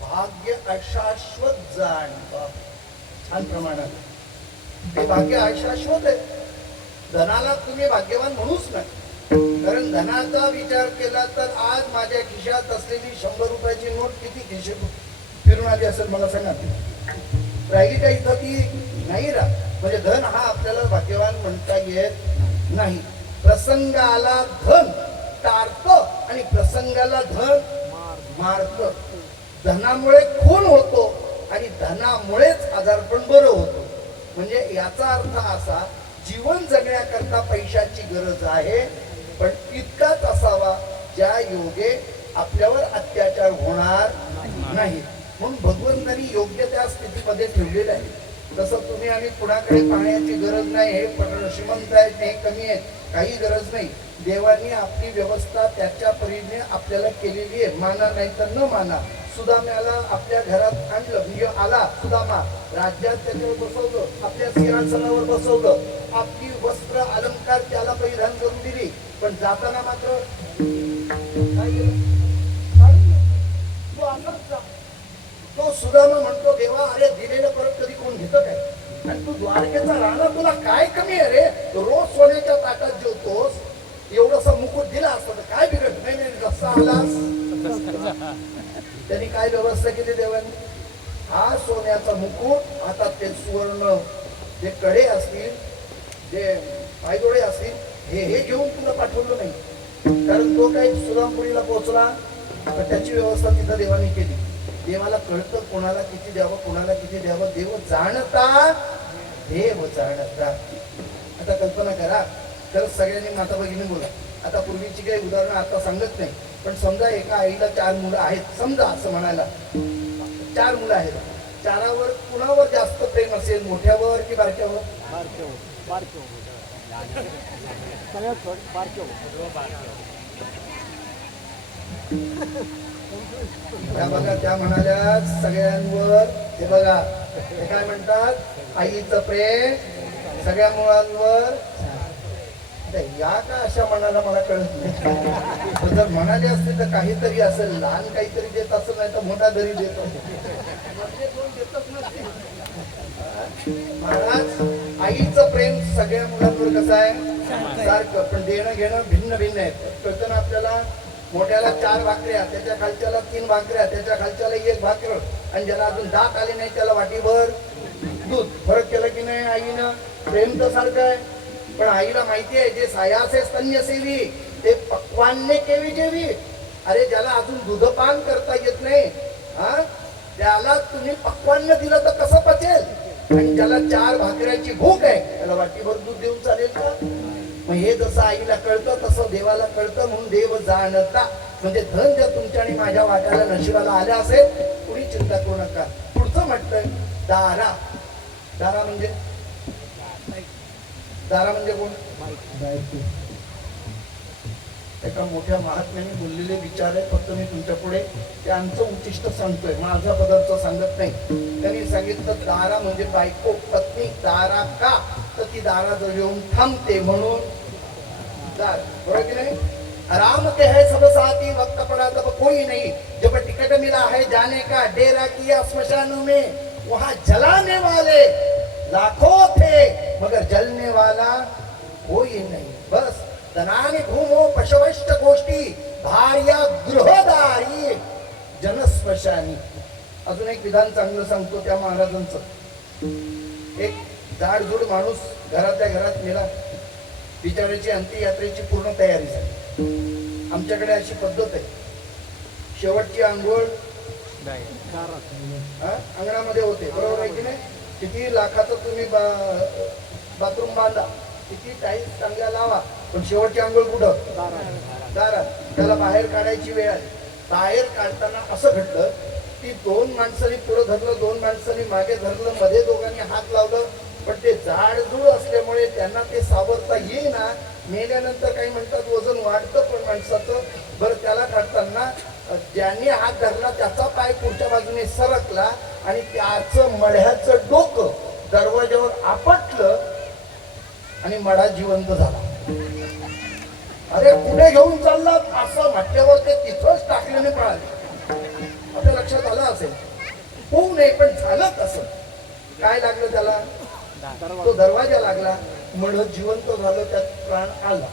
भाग्य अशाश्वत जाण. छान प्रमाणात हे भाग्य अशाश्वत आहे. धनाला तुम्ही भाग्यवान म्हणूच नाही. कारण धनाचा विचार केला तर आज माझ्या खिशात असलेली 100 रुपयाची नोट किती खिशे फिरून आली असेल मला सांगा. राहिली का इथं ती नाही राहत. म्हणजे धन हा आपल्याला भाग्यवान म्हणता येत नाही. प्रसंगाला धन टाळत आणि प्रसंगाला धन मारत. धनामुळे खून होतो आणि धनामुळेच आजारपण बरं होतो. म्हणजे याचा अर्थ असा जीवन जगण्याकरता पैशाची गरज आहे पण इतकाच असावा ज्या योगे आपल्यावर अत्याचार होणार नाही. म्हणून भगवंतांनी योग्य त्या स्थितीमध्ये ठेवलेलं आहे. तसं तुम्ही आणि कुणाकडे पाहण्याची गरज नाही. हे श्रीमंत आहेत हे कमी आहेत काही गरज नाही. देवानी आपली व्यवस्था त्याच्या परीने आपल्याला केलेली आहे. माना नाही तर न माना. सुदाम्याला आपल्या घरात आणलं म्हणजे आला सुदामा राज्यात त्याच्यावर बसवलं आपल्या सिंहासनावर बसवलं. आपली वस्त्र अलंकार त्याला परिधान करून दिली पण जाताना मात्र काय केलं? तो सुदामा म्हणतो देवा अरे दिलेलं परत कधी कोण घेतं काय? आणि तू द्वारकेचा राणा तुला काय कमी आहे रे? रोज सोन्याच्या ताटात जेवतोस. एवढासा मुकुट दिला असता तर काय बिघड नाही. कसा आलास? त्यांनी काय व्यवस्था केली देवानी? हा सोन्याचा मुकुट हातात ते सुवर्ण जे कडे असतील जे पायदोडे असतील हे घेऊन तुला पाठवलं नाही. कारण तो काही सुदामपुरीला पोहोचला तर त्याची व्यवस्था तिथं देवानी केली. देवाला कळतं कोणाला किती द्यावं कोणाला किती द्यावं. देव जाणता देव जाणता. आता कल्पना करा तर सगळ्यांनी माता भगिनी बोला. आता पूर्वीची काही उदाहरणं आता सांगत नाही पण समजा एका आईला 4 मुलं आहेत समजा असं म्हणायला 4 मुलं आहेत. चारावर कुणावर जास्त प्रेम असेल, मोठ्यावर की बारक्यावर? त्या बघा, त्या म्हणाल्या सगळ्यांवर. हे बघा, हे काय म्हणतात, आईचं प्रेम सगळ्या मुलांवर. या का अशा म्हणाला मला कळत नाही. जर म्हणाले असते तर काहीतरी असेल, लहान काहीतरी देत असं, नाही तर मोठा तरी देतो. महाराज, आईचं प्रेम सगळ्या मुलांवर कसं आहे, सारखं. पण देणं घेणं भिन्न भिन्न आहे. कळतं ना आपल्याला. मोठ्याला 4 भाकऱ्या, त्याच्या खालच्याला 3 भाकऱ्या, त्याच्या खालच्याला 1 भाकर, आणि ज्याला अजून दात आले नाही त्याला वाटीभर दूध. फरक केला की नाही आईनं? प्रेम तर सारखं आहे. पण आईला माहिती आहे, जे सायासे स्तन्य सेवी ते पक्वान्ने केवी जेवी. अरे ज्याला अजून दूधपान करता येत नाही, हा, त्याला तुम्ही पक्वान्न दिलं तर कसं पचेल? आणि ज्याला 4 भाकऱ्याची भूक आहे त्याला वाटीभर दूध देऊन चालेल का? मग हे जसं आईला कळतं तसं देवाला कळतं. म्हणून देव जाणता, म्हणजे धन जर तुमच्या आणि माझ्या वाट्याला नशिबाला आलं असेल, कुणी चिंता करू नका. पुढचं म्हटलंय दारा. दारा म्हणजे, दारा म्हणजे कोण? एका मोठ्या महात्म्याने बोललेले विचार आहे. फक्त मी तुमच्या पुढे त्यांचं उच्चिष्ट सांगतोय, माझा पदार्थ सांगत नाही. त्यांनी सांगितलं दारा म्हणजे बायको, पत्नी. दारा का? तर ती दाराजवळ येऊन थांबते म्हणून दार. बरोबर की नाही? आराम के है सब साथी, वक्त पड़ा तब कोई नहीं, जब टिकट मिला है जाने का, डेरा किया स्मशानों में, वहां जलाने वाले लाखों थे मगर जलने वाला कोई नहीं. बस धनाने घूमो पशवष्ट गोष्टी, भार्या गृहदारी जनस्मशानी. अजून एक विधान चांगलं सांगतो त्या महाराजांचं. एक जाडजूड माणूस घरातल्या घरात मेला. बिचाराची अंत्ययात्रेची पूर्ण तयारी झाली. आमच्याकडे अशी पद्धत आहे, शेवटची आंघोळ अंगणामध्ये होते. बरोबर आहे की नाही? किती लाखाचं तुम्ही बाथरूम बांधा, किती टाईल्स चांगल्या लावा, पण शेवटची आंघोळ कुठं? दारात. त्याला बाहेर काढायची वेळ आली. बाहेर काढताना असं घडलं की 2 माणसांनी पुढे धरलं, 2 माणसांनी मागे धरलं, मध्ये दोघांनी हात लावलं. पण ते जाडजूड असल्यामुळे त्यांना ते सावरता येईना. मेल्यानंतर काही म्हणतात वजन वाढतं पण माणसाचं. बरं, त्याला काढताना ज्यांनी हात धरला त्याचा पाय पुढच्या बाजूने सरकला आणि त्याचं मढ्याचं डोकं दरवाज्यावर आपटलं आणि मढा जिवंत झाला. अरे कुठे घेऊन चाललात असं म्हटल्यावर ते तिथंच टाकल्याने पळाले. आपल्या लक्षात आलं असेल, होऊ नये पण झालं तसं. काय लागलं त्याला? तो दरवाजा लागला, मढ जिवंत झालं, त्यात प्राण आला.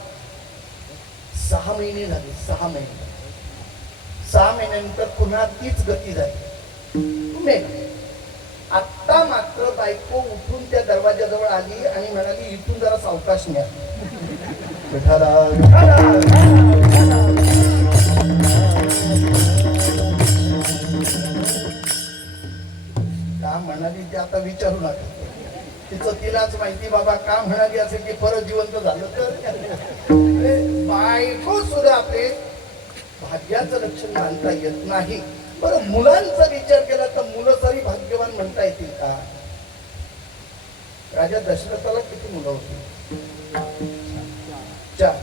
6 महिने झाले. 6 महिने. 6 महिन्यानंतर पुन्हा तीच गती झाली. आता मात्र बायको उठून त्या दरवाजाजवळ आली आणि म्हणाली, इथून जरा सावकाश न्या. का म्हणाली ते आता विचारू नका. तिचं तिलाच माहिती बाबा. का म्हणाली असेल की परत जिवंत झालं तर. बायको सुद्धा आपले भाग्याचं लक्षण मानता येत नाही. बरं, मुलांचा विचार केला तर मुलं तरी भाग्यवान म्हणता येतील का? राजा दशरथाला किती मुलं होती? 4.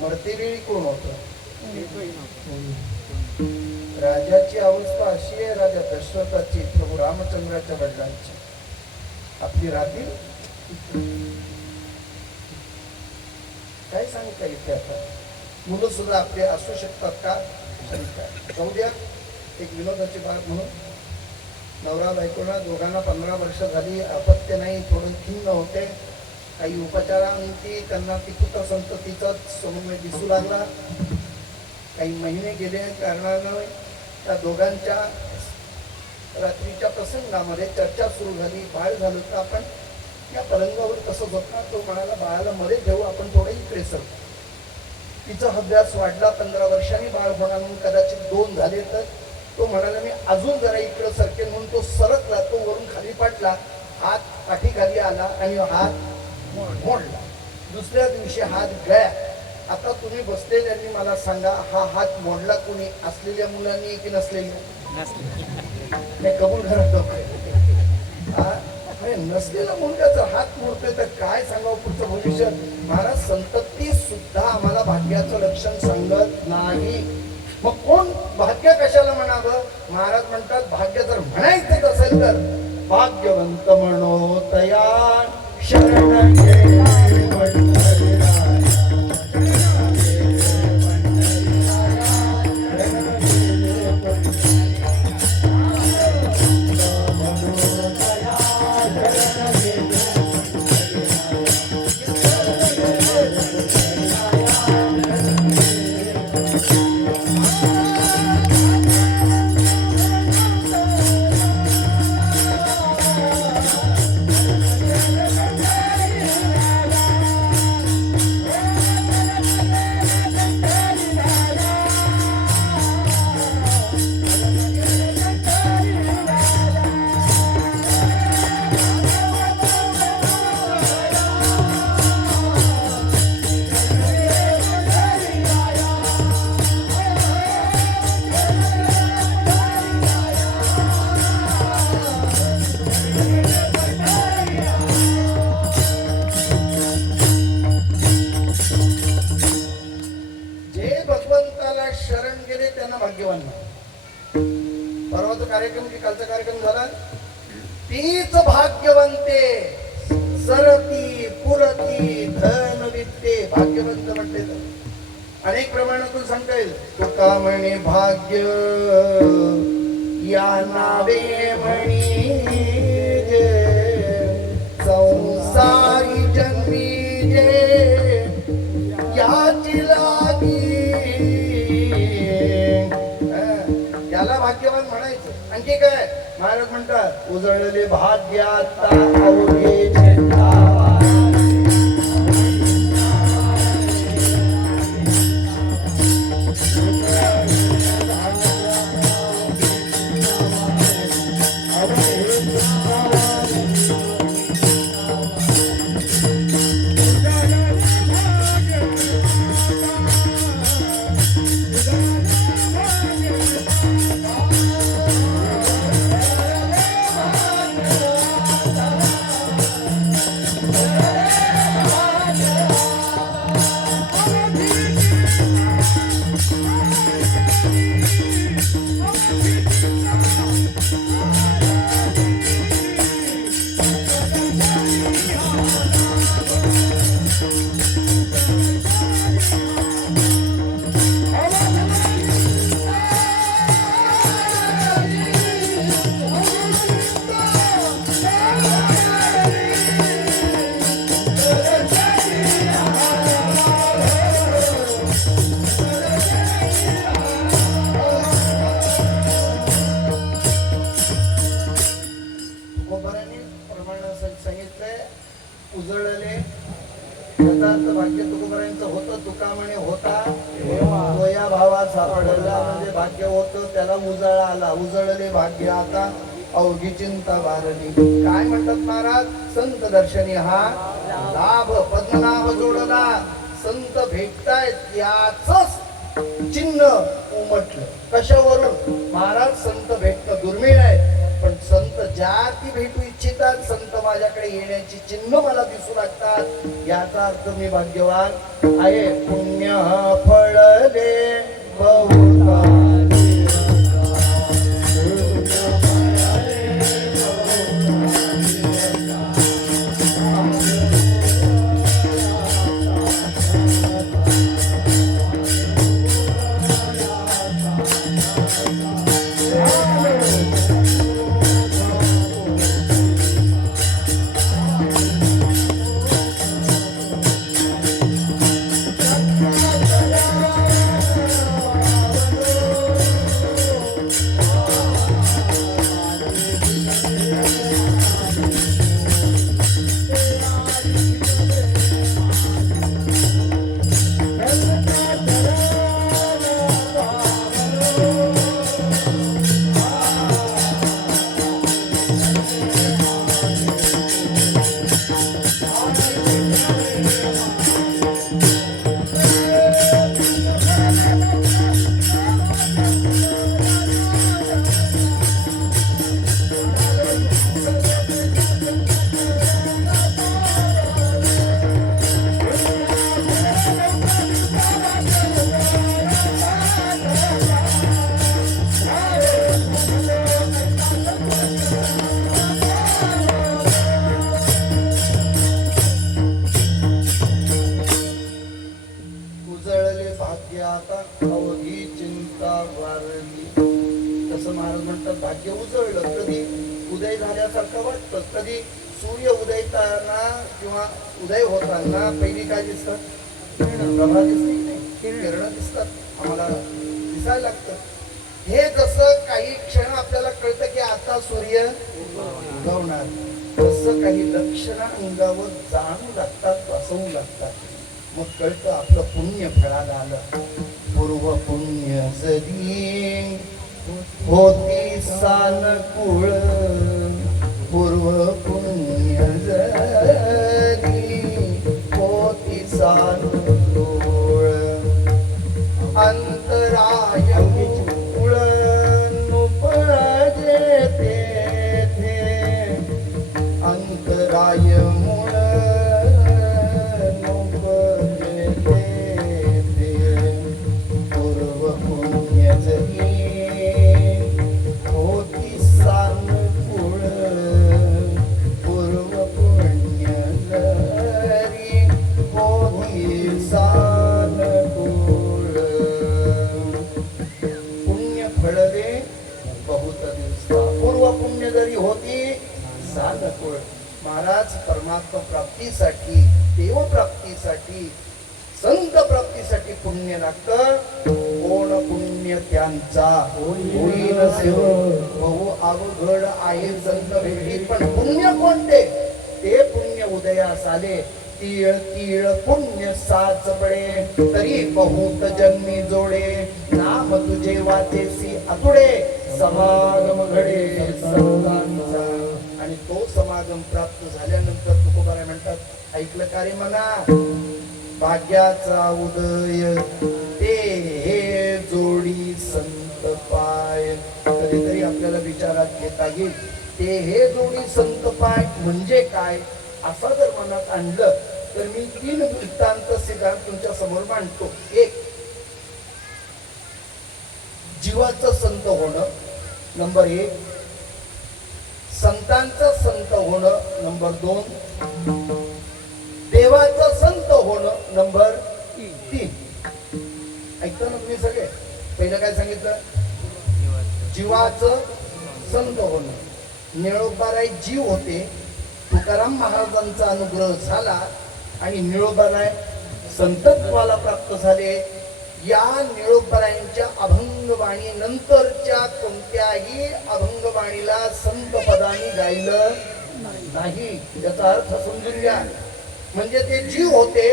मरतेवेळी कोण होतं? राजाची अवस्था अशी आहे, राजा दशरथाची, प्रभू रामचंद्राच्या वडिलांची. आपली राहतील काय सांगता येते? आता मुलं सुद्धा आपले असू शकतात का? जाऊ द्या. एक विनोदाची बात म्हणून, नवरा बायकोला दोघांना 15 वर्ष झाली, अपत्य नाही, थोडं खिन्न होते. काही उपचारांती त्यांना पितृत्व संततीचा समन्वय दिसू लागला. काही महिने गेले, कारणानं त्या दोघांच्या रात्रीच्या प्रसंगामध्ये चर्चा सुरू झाली. बाळ झालं तर आपण या पलंगावर कसं झोपणार? तो म्हणाला, बाळाला मध्ये ठेवू, आपण थोडं इकडे सर. तिचा अभ्यास वाढला. 15 वर्षांनी बाळ होणार म्हणून कदाचित 2 झाले तर तो म्हणाला, मी अजून जरा इकडं सरकेन. म्हणून तो सरकला. तो वरून खाली पडला, हात पाठीखाली आला आणि हात मोडला. दुसऱ्या दिवशी हात गळ्या. आता तुम्ही बसलेल्यांनी मला सांगा, हा हात मोडला कोणी? असलेल्या मुलांनी की नसलेल्या? नाही कबूल करत नसलेला मुलगा हात मोडतोय तर काय सांगावं पुढचं भविष्य. महाराज संतती सुद्धा आम्हाला भाग्याचं लक्षण सांगत नाही. मग कोण भाग्य कशाला म्हणावं. महाराज म्हणतात भाग्य जर म्हणायचंच असेल तर भाग्यवंत म्हणो तया शरण घे पंढरीराया. भाग्यवान. परवाचा कार्यक्रम की कालचा कार्यक्रम झाला. तीच भाग्यवंते सरती पुरती धन विद्ये. भाग्यवंत म्हटले तर अनेक प्रमाणातून सांगता येईल. तुका म्हणे भाग्य या नावे म्हणी संसारी जन्मी जे याची लागी. याला भाग्यवान म्हणायचं. आणखी काय महाराज म्हणतात उजळले भाग्याता अवघे उजळले. भाग्य तुकोबरायांचं होतं. तुका म्हणे होता तो या भावात सापडला म्हणजे भाग्य होतं त्याला उजळा आला. उजळले भाग्य आता अवघी चिंता बारली. काय म्हणतात महाराज संत दर्शनी हा लाभ. पद्मनाभ जोडला. संत भेटतायत याच चिन्ह उमटलं. कशावरून महाराज संत भेटणं दुर्मिळ आहे पण संत ज्या ती भेटू इच्छितात संत माझ्याकडे येण्याची चिन्ह मला दिसू लागतात. याचा अर्थ मी भाग्यवान आहे. पुण्य फळले बहुधा येताना किंवा उदय होताना पहिली काय दिसतं? प्रभा दिसते की नाही? किरण दिसतात, आम्हाला दिसायला लागतं. हे जसं काही क्षण आपल्याला कळतं की आता सूर्य उगवणार, तसं काही लक्षणं अंगावर जाणू लागतात, वासवू लागतात. मग कळतं आपलं पुण्य फळाला आलं. पूर्व पुण्य जरी होती सानकुळ, पूर्व पुण्य जरी होती सानकुळ, अंतराय मूळ नुपजे तेथे, अंतराय मूळ नुपजे तेथे, पूर्व पुण्य जरी होती सानकुळ, पूर्व पुण्य जरी होती सानकुळ. पुण्य फळले बहुत दिवसा, पूर्व पुण्य जरी होती सानकुळ. महाराज परमात्मा प्राप्तीसाठी, देव प्राप्तीसाठी, संत प्राप्तीसाठी पुण्य लागतं. कोण पुण्य त्यांचा होईन सेव, बहु अवघड आहे संत भेटी. पण पुण्य कोणते? ते पुण्य उदयास आले. तीळ तीळ पुण्य साच पडे, तरी बहुत जन्मी जोडे. नाम तुझे वाचेसी अतुडे, समागम घडे संतांचा. आणि तो समागम प्राप्त झाल्यानंतर तुकोबाराय म्हणतात, ऐकलं का रे मना? भाग्याचा उदय ते हे जोडी संत पाय. कधीतरी आपल्याला विचारात घेता येईल, ते हे जोडी संत पाय म्हणजे काय? असं जर मनात आणलं तर मी 3 वृत्तांत सिद्धांत तुमच्या समोर मांडतो. 1, जीवाचं संत होणं. नंबर 1, संतांचं संत होणं. नंबर 2, देवाचं संत होणं. नंबर 3. ऐकता ना तुम्ही सगळे? पहिलं काय सांगितलं? जीवाचं संत होणं. निळोबाराय जीव होते, तुकाराम महाराजांचा अनुग्रह झाला आणि निळोबाराय संतत्वाला प्राप्त झाले. या निळोबारायांच्या अभंगवाणी नंतरच्या कोणत्याही अभंगवाणीला संत पदाने गायलं नाही. याचा अर्थ समजून घ्या. म्हणजे ते जीव होते,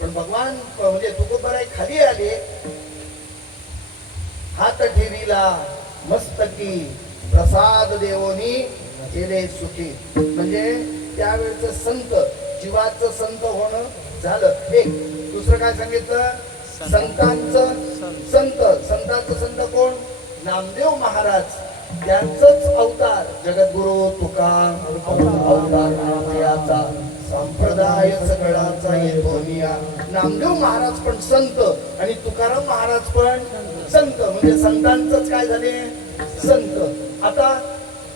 पण भगवान म्हणजे तुकोबाराय खाली आले, हात ठेवीला मस्तकी, प्रसाद देवोनी केले सुखी. म्हणजे त्यावेळेचं संत, जीवाचं संत होणं झालं. 1. दुसरं काय सांगितलं? संतांचं संत. संतांचं संत कोण? नामदेव महाराज. त्यांचंच अवतार जगद्गुरु तुका अवतार नामयाचा, संप्रदाय सगळाचा येतोनिया. नामदेव महाराज पण संत आणि तुकाराम महाराज पण संत. म्हणजे संतांचंच काय झाले? संत. आता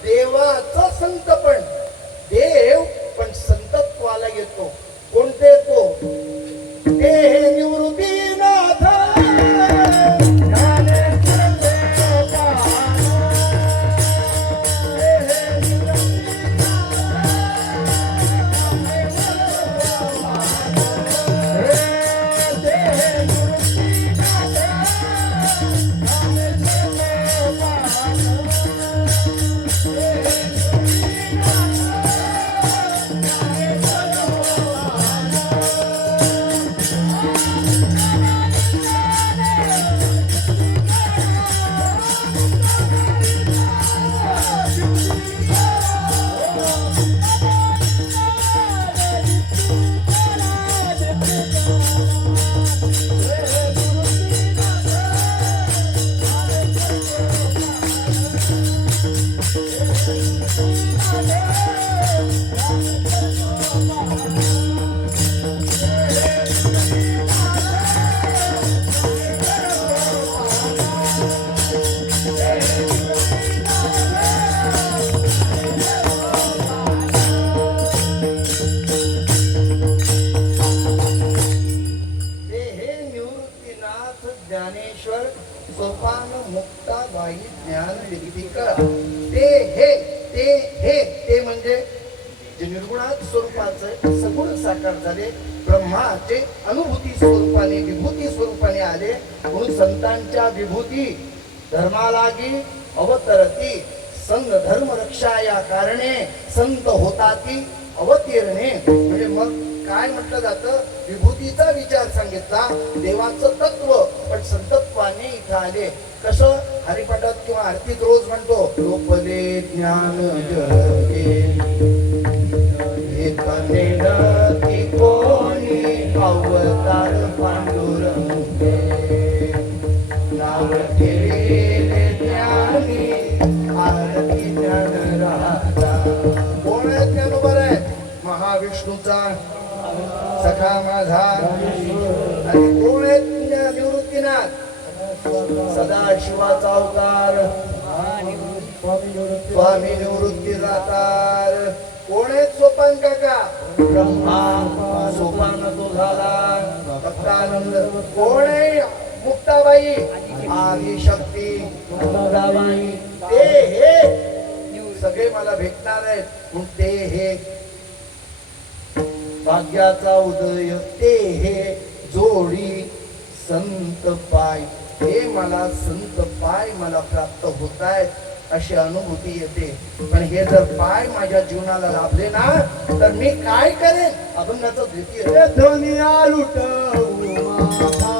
देवाचा संत पण, देव पण संतत्वाला येतो. कोणते येतो? ते निवृत्तीनाथ निर्गुणात स्वरूपाचे सगुण साकार झाले. ब्रह्माचे अनुभूती स्वरूपाने विभूती स्वरूपाने आले. म्हणून संतांच्या विभूती धर्मालागी अवतरती. संघ धर्म रक्षा या कारणे संत होताती अवतीर्णे. म्हणजे मग काय म्हटलं जातं, विभूतीचा विचार सांगितला, देवाचं तत्व, पण संतत्वाने इथं आले. कसं हरिपाठात किंवा आरतीत रोज म्हणतो, लोपले ज्ञान जगे एकनेनती कोणी अवतार पांडुरंगे नाव ठेविले ज्ञानी आरती ज्ञान राजा. कोण आहे ज्ञान बरं आहे? महाविष्णूचा सखा माझा. आणि कोण आहे निवृत्तीनाथ? सदाशिवाचा अवतार स्वामी निवृत्ती जातार. कोण आहेत सोपान काका? ब्रह्मा सोपान तो झाला भक्तानंद. कोण आहे मुक्ताबाई? आदिशक्ती मुक्ताबाई. ते हे सगळे मला भेटणार आहेत. मग ते हे भाग्याचा उदय, ते हे जोडी संत पाय. हे मला संत पाय मला प्राप्त होत आहेत अशी अनुभूती येते. पण हे जर पाय माझ्या जीवनाला लाभले ना, तर मी काय करेन? अभंगाचं द्वितीय दुनिया लुटवू माझा.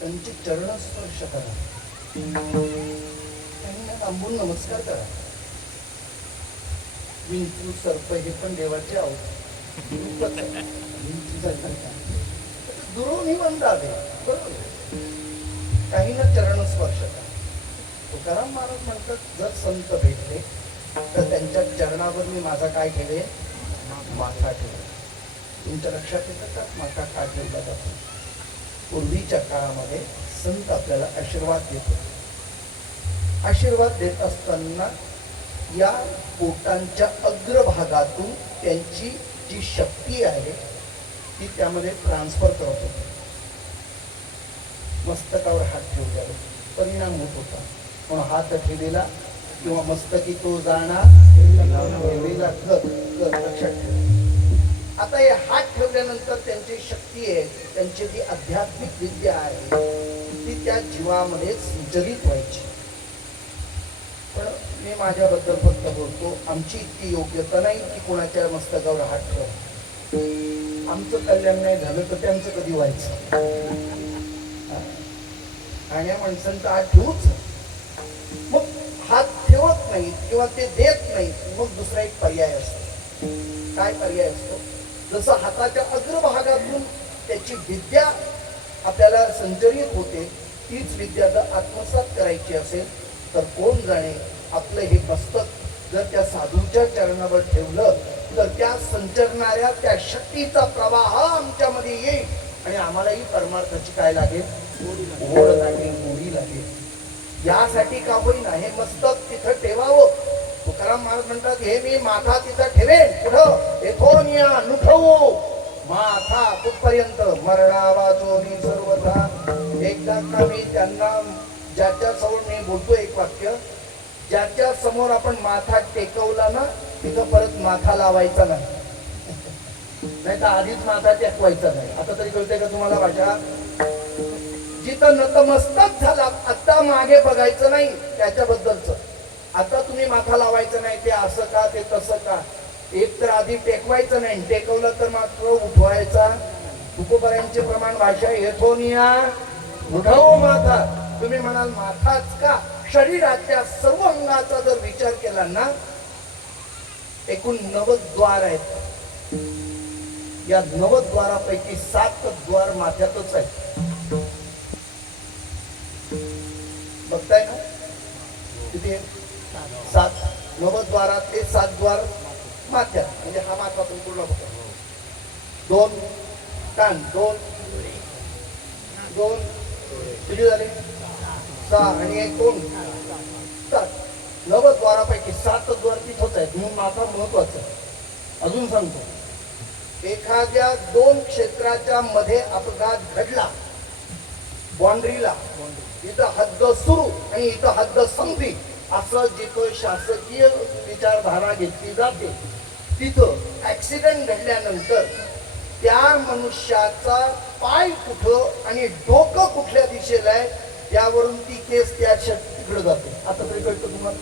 त्यांचे चरण स्पर्श करा, त्यांना थांबून नमस्कार करा. विंचू सर्प हे पण देवाचे आहोत. दुरून ही म्हणतात बरोबर. काहींना चरण स्पर्श करा. तुकाराम महाराज म्हणतात, जर संत भेटले तर त्यांच्या चरणावर मी माझा काय ठेवे? माथा ठेवे. तुमच्या लक्षात येतं का माथा का ठेवला जातो? पूर्वीच्या काळामध्ये संत आपल्याला आशीर्वाद देतो. आशीर्वाद देत असताना या पोटांच्या अग्रभागातून त्यांची जी शक्ती आहे ती त्यामध्ये ट्रान्सफर करत होती. मस्तकावर हात ठेवल्यावर परिणाम होत होता. म्हणून हात ठेवलेला किंवा मस्तकी तो जाणार ठेवलेला लक्षात ठेवा. आता हे हात ठेवल्यानंतर त्यांची शक्ती आहे, त्यांची जी आध्यात्मिक विद्या आहे ती त्या जीवामध्ये संचलित व्हायची. पण मी माझ्याबद्दल फक्त बोलतो, आमची इतकी योग्यता नाही की कोणाच्या मस्तकावर हात ठेवा. आमचं कल्याण नाही झालं तर त्यांचं कधी व्हायचं. आणि या माणसांचा हात ठेवूच, मग हात ठेवत नाही किंवा ते देत नाही, मग दुसरा एक पर्याय असतो. काय पर्याय असतो? जसं हाताच्या अग्रभागातून त्याची विद्या आपल्याला संचरित होते, तीच विद्या जर आत्मसात करायची असेल तर कोण जाणे आपलं हे मस्तक जर त्या साधूच्या चरणावर ठेवलं तर त्या संचरणाऱ्या त्या शक्तीचा प्रवाह आमच्यामध्ये येईल आणि आम्हालाही परमार्थाची काय लागेल? ओढ लागेल, गोडी लागेल. यासाठी का होईना हे मस्तक तिथं ठेवावं. तुकाराम महाराज म्हणतात, हे मी माथा तिथं ठेवेन. कुठं? येथून या नुठवू माथा कुठपर्यंत? मरणा वाचोनी सर्वथा. एकदा का मी त्यांना ज्याच्या समोर मी बोलतो एक वाक्य, ज्याच्या समोर आपण माथा टेकवला ना तिथं परत माथा लावायचा नाही, नाही तर आधीच माथा टेकवायचा नाही. आता तरी कळतंय का तुम्हाला भाषा? जिथं नतमस्तक झाला आता मागे बघायचं नाही त्याच्याबद्दलच. आता तुम्ही माथा लावायचं नाही, ते असं का ते तसं का. एक तर आधी टेकवायचं नाही, टेकवलं तर मात्र उठवायचा. तुकोबऱ्यांचे प्रमाण भाषा येथून या उठव माथा. तुम्ही म्हणाल माथाच का? शरीराच्या सर्व अंगाचा जर विचार केला ना, एकूण 90 द्वार आहेत. या 90 द्वारापैकी 7 द्वार माथ्यातच आहेत. बघताय ना किती? 7. 90 द्वारातले 7 द्वार माथ्यात, म्हणजे हा माथा संपूर्ण बघा. 2 कान, 2 किती झाले? 6 आणि 1 2 7. 90 द्वारापैकी 7 द्वार तिथंच आहेत, म्हणून माथा महत्वाचा आहे. अजून सांगतो, एखाद्या 2 क्षेत्राच्या मध्ये अपघात घडला, बाउंड्रीला, इथं हद्द सुरू आणि इथं हद्द संपली, असं जिथं शासकीय विचारधारा घेतली जाते तिथं ऍक्सिडेंट घडल्यानंतर त्या मनुष्याचा पाय कुठं आणि डोकं कुठल्या दिशेला आहे त्यावरून ती केस त्या तिकडे जाते. आता तरी कळतं तुम्हाला?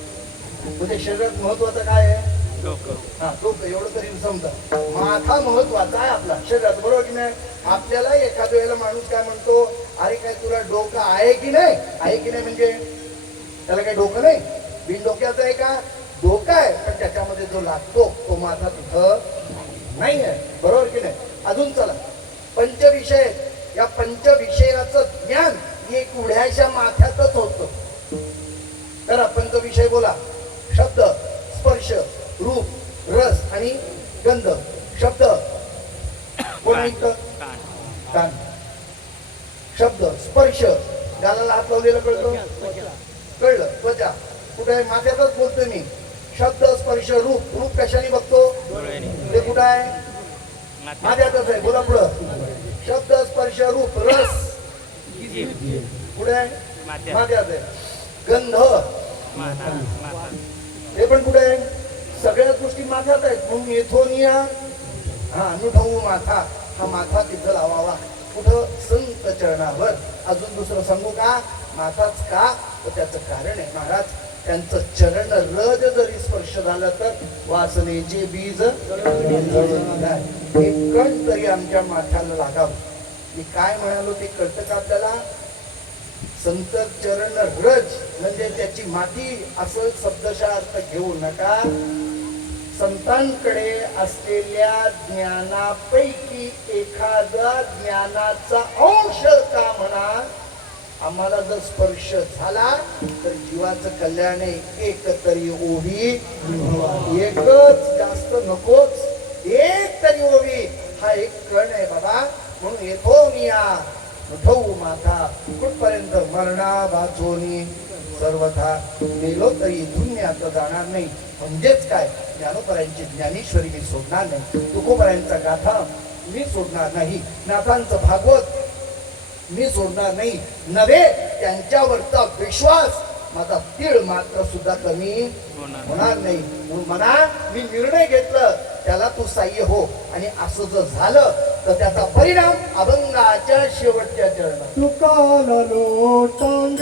म्हणजे शरीरात महत्वाचं काय आहे? हा, डोकं. एवढं तरी समजा. माथा महत्वाचा आहे आपला शरीरात, बरोबर की नाही? आपल्याला एखाद्या वेळेला माणूस काय म्हणतो, अरे काय तुला डोकं आहे की नाही? आहे की नाही म्हणजे त्याला काही डोकं नाही, बिन डोक्याचं आहे का? डोकं आहे, पण त्याच्यामध्ये जो लागतो तो माथा तिथं नाही आहे, बरोबर की नाही? अजून चला, पंचविषय. या पंचविषयाचं ज्ञान एक उड्याच्या माथ्यातच होतं. तर पंचविषय बोला. शब्द, स्पर्श, रूप, रस आणि गंध. शब्द कोण ऐकतं? कान. शब्द, स्पर्श, गालाला हात लावलेलं कळतं? कळलं. त्वचा कुठे आहे? माथ्यातच बोलतोय मी. शब्द, स्पर्श, रूप. रूप कशाने बघतो? ते कुठं आहे? माथ्यातच आहे. बोला पुढं. शब्द, स्पर्श, रूप, रस कुठे आहे? माथ्यात आहे. गंध ते पण कुठे आहे? सगळ्याच गोष्टी माथ्यात आहेत. म्हणून येथून या हा नुठवू माथा. हा माथा तिथं लावावा. कुठं? संत चरणावर. अजून दुसरं सांगू का? माथाच का? तर त्याचं कारण आहे. महाराज त्यांचं चरण रज जरी स्पर्श झाला तर वासनेचे बीज एक कण तरी आमच्या माथ्याला लागावं. मी काय म्हणालो ते कळतं का आपल्याला? संत चरण रज म्हणजे त्याची माती, असं शब्दशः अर्थ घेऊ नका. संतांकडे असलेल्या ज्ञानापैकी एखादा ज्ञानाचा अंश का म्हणा, आम्हाला जर स्पर्श झाला तर जीवाचं कल्याण आहे. एक तरी ओवी, एकच, जास्त नकोच, एक तरी ओवी. हा एक कण आहे बाबा. म्हणून येथून या उठवू माथा कुठपर्यंत? मरणा वाचोनी सर्वथा. गेलो तरी इथून मी आता जाणार नाही. म्हणजेच काय? ज्ञानोबरायांची ज्ञानेश्वरी मी सोडणार नाही, तुकोबरायांचा गाथा मी सोडणार नाही, नाथांचं भागवत मी सोडणार नाही. नव्हे त्यांच्यावरचा विश्वास माझा तीळ मात्र सुद्धा कमी होणार नाही. म्हणून म्हणा, मी निर्णय घेतलं त्याला तू साह्य हो. आणि असं जर झालं तर त्याचा परिणाम अभंगाच्या शेवटच्या चरणात. तुकाला लोटांगणी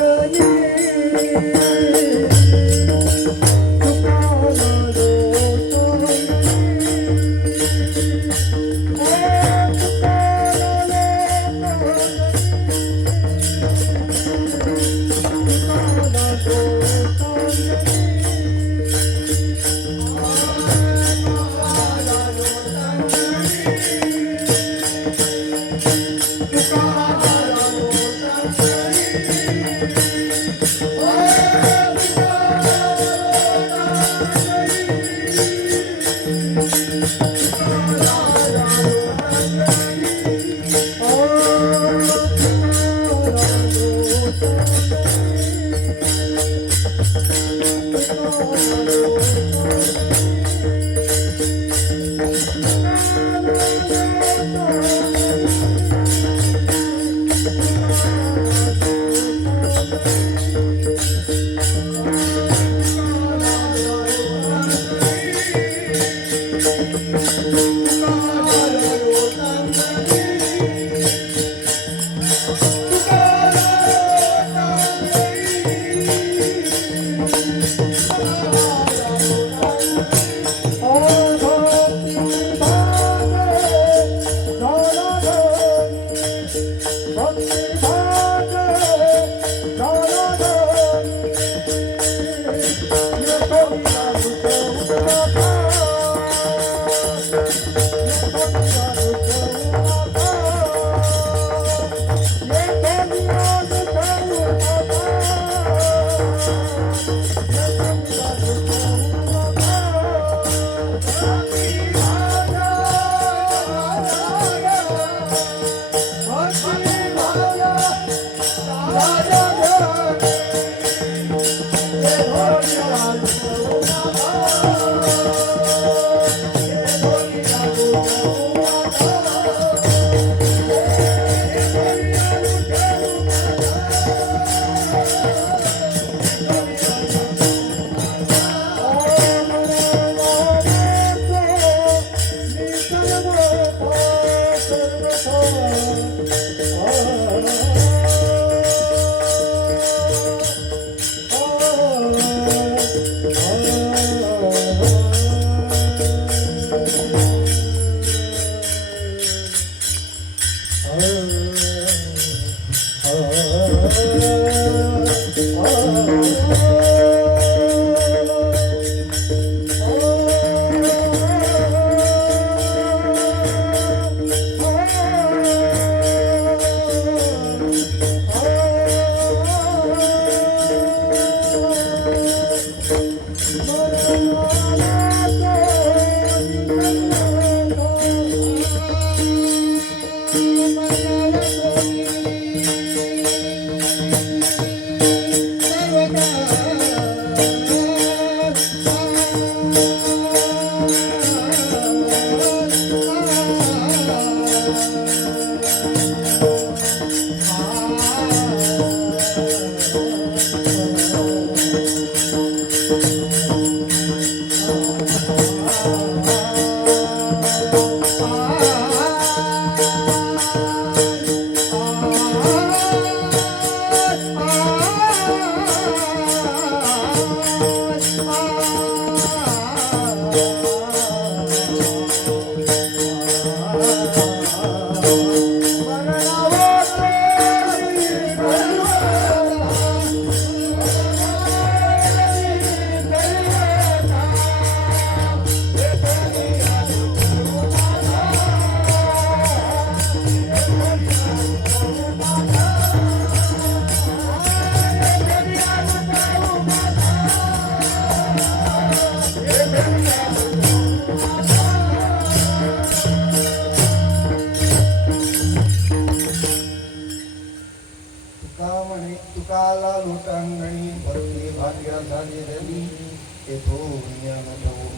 तुकाला तुकाला लोटांगणी भरती भाग्य झाली रवी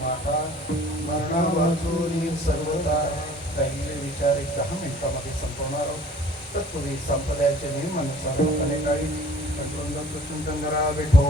माता मरणा वाचून सर्वता राहिलेले विचार एक 10 मिनिटांमध्ये संपवणार आहोत. तत्पूर्वी संप्रदायाचे नियमानुसार लोकांनी काही कंट्रोल भेटो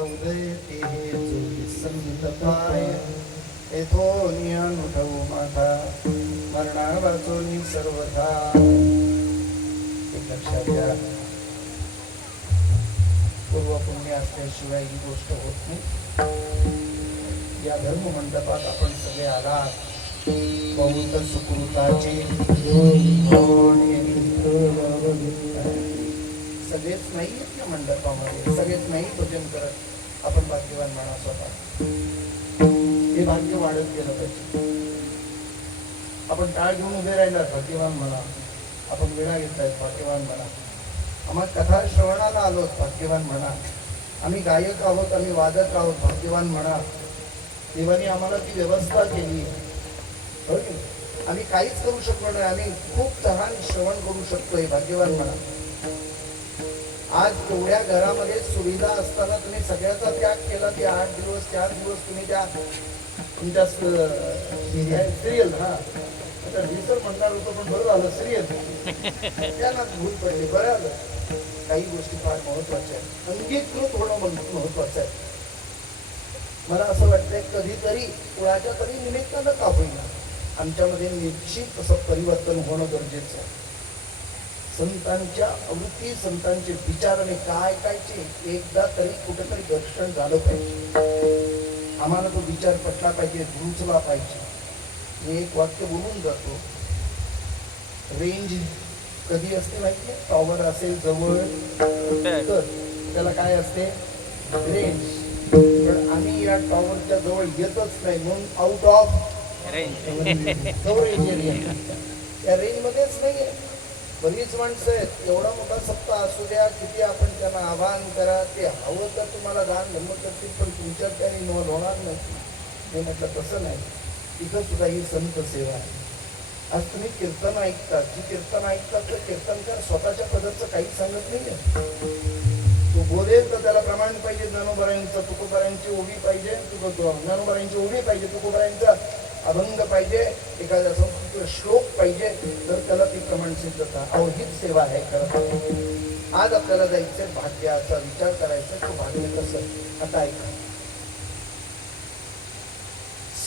उदयते हे चोवीस संत पाय येथोनी अनुभव माझा मरणा वाचोनी सर्वथा. एक लक्षात घ्या, पूर्व पुण्य असल्याशिवाय ही गोष्ट होत नाही. या धर्म मंडपात आपण सगळे आलात, बहुत सुकृताचे सगळेच नाही या मंडपामध्ये, सगळेच नाही भजन करत. आपण भाग्यवान म्हणा स्वतः. हे भाग्य वाढत गेलं पाहिजे. आपण टाळ घेऊन उभे राहिला भाग्यवान म्हणा. आपण वेळा घेतायत भाग्यवान म्हणा. आम्हाला कथा श्रवणाला आलोत भाग्यवान म्हणा. आम्ही गायक आहोत, आम्ही वादक आहोत भाग्यवान म्हणा. देवाने आम्हाला ती व्यवस्था केली. आम्ही काहीच करू शकलो नाही, आम्ही खूप छान श्रवण करू शकतोय भाग्यवान म्हणा. आज एवढ्या घरामध्ये सुविधा असताना तुम्ही सगळ्याचा त्याग केला. ते 8 दिवस 4 दिवस तुम्ही त्या तुमच्या सिरियल रिसर म्हणणार होतो, पण बरं झालं सिरियल त्यांना भूल पडली. बरं आलं. काही गोष्टी फार महत्वाच्या आहेत. अंगीकृत होणं महत्वाचं आहे. मला असं वाटतंय कधीतरी कुणाच्या तरी निमित्तानं का होईना आमच्यामध्ये निश्चित असं परिवर्तन होणं गरजेचं आहे. संतांच्या आवृत्ती, संतांचे विचार आणि काय कायचे एकदा तरी कुठेतरी दर्शन झालं पाहिजे. आम्हाला तो विचार पटला पाहिजे, रुचला पाहिजे. मी एक वाक्य बोलून जातो. रेंज कधी असते माहिती आहे? टॉवर असेल जवळ तर त्याला काय असते? रेंज. पण आम्ही या टॉवरच्या जवळ येतच नाही, म्हणून आउट ऑफ रेंज. त्या रेंज मध्येच नाहीये. बरीच माणसं आहेत. एवढा मोठा सप्ताह असू द्या, किती आपण त्यांना आवाहन करा, ते हवं तर तुम्हाला दान धर्म करतील, पण तुमच्यात काही इन्व्हॉल्व होणार नाही. मी म्हटलं तसं नाही. तिथं सुद्धा ही संत सेवा आहे. आज तुम्ही कीर्तन ऐकतात, जी कीर्तन ऐकतात तर कीर्तनकार स्वतःच्या पदाचं काहीच सांगत नाहीये. तो बोलेल तर त्याला प्रमाण पाहिजे. ज्ञानोबारायांचं, तुकोबारायांची ओवी पाहिजे, ज्ञानोबारायांची ओवी पाहिजे, तुकोबारायांचा अभंग पाहिजे, एखाद्या संस्कृत श्लोक पाहिजे, तर त्याला ती प्रमाण सिद्धता. अहो हीच सेवा आहे खरं. आज आपल्याला जायचं भाग्याचा विचार करायचा. तो भाग्य कसं? आता ऐका.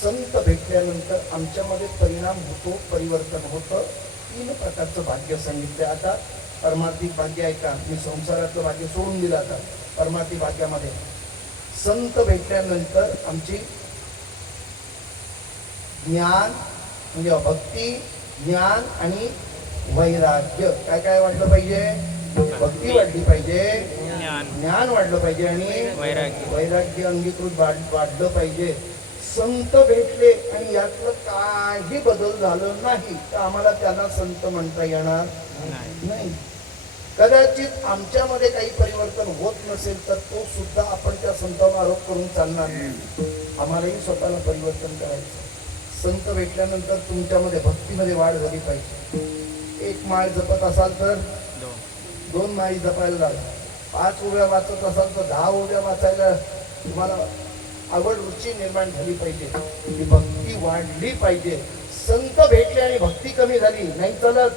संत भेटल्यानंतर आमच्यामध्ये परिणाम होतो, परिवर्तन होतं. 3 प्रकारचं भाग्य सांगितलं. आता परमार्थिक भाग्य ऐका. मी संसाराचं भाग्य सोडून दिलं. आता परमार्थिक भाग्यामध्ये संत भेटल्यानंतर आमची ज्ञान म्हणजे भक्ती, ज्ञान आणि वैराग्य काय काय वाढलं पाहिजे? भक्ती वाढली पाहिजे, ज्ञान वाढलं पाहिजे आणि वैराग्य अंगीकृत वाढलं पाहिजे. संत भेटले आणि यातलं काही बदल झालं नाही तर आम्हाला त्यांना संत म्हणता येणार नाही. कदाचित आमच्यामध्ये काही परिवर्तन होत नसेल तर तो सुद्धा आपण त्या संतांवर आरोप करून चालणार नाही. आम्हालाही स्वतःला परिवर्तन करायचं. संत भेटल्यानंतर तुमच्यामध्ये भक्तीमध्ये वाढ झाली पाहिजे. 1 माळ जपत असाल तर 2 माळी जपायला लागला. 5 ओव्या वाचत असाल तर 10 ओव्या वाचायला तुम्हाला आवड, रुची निर्माण झाली पाहिजे. ही भक्ती वाढली पाहिजे. संत भेटले आणि भक्ती कमी झाली नाही चालत.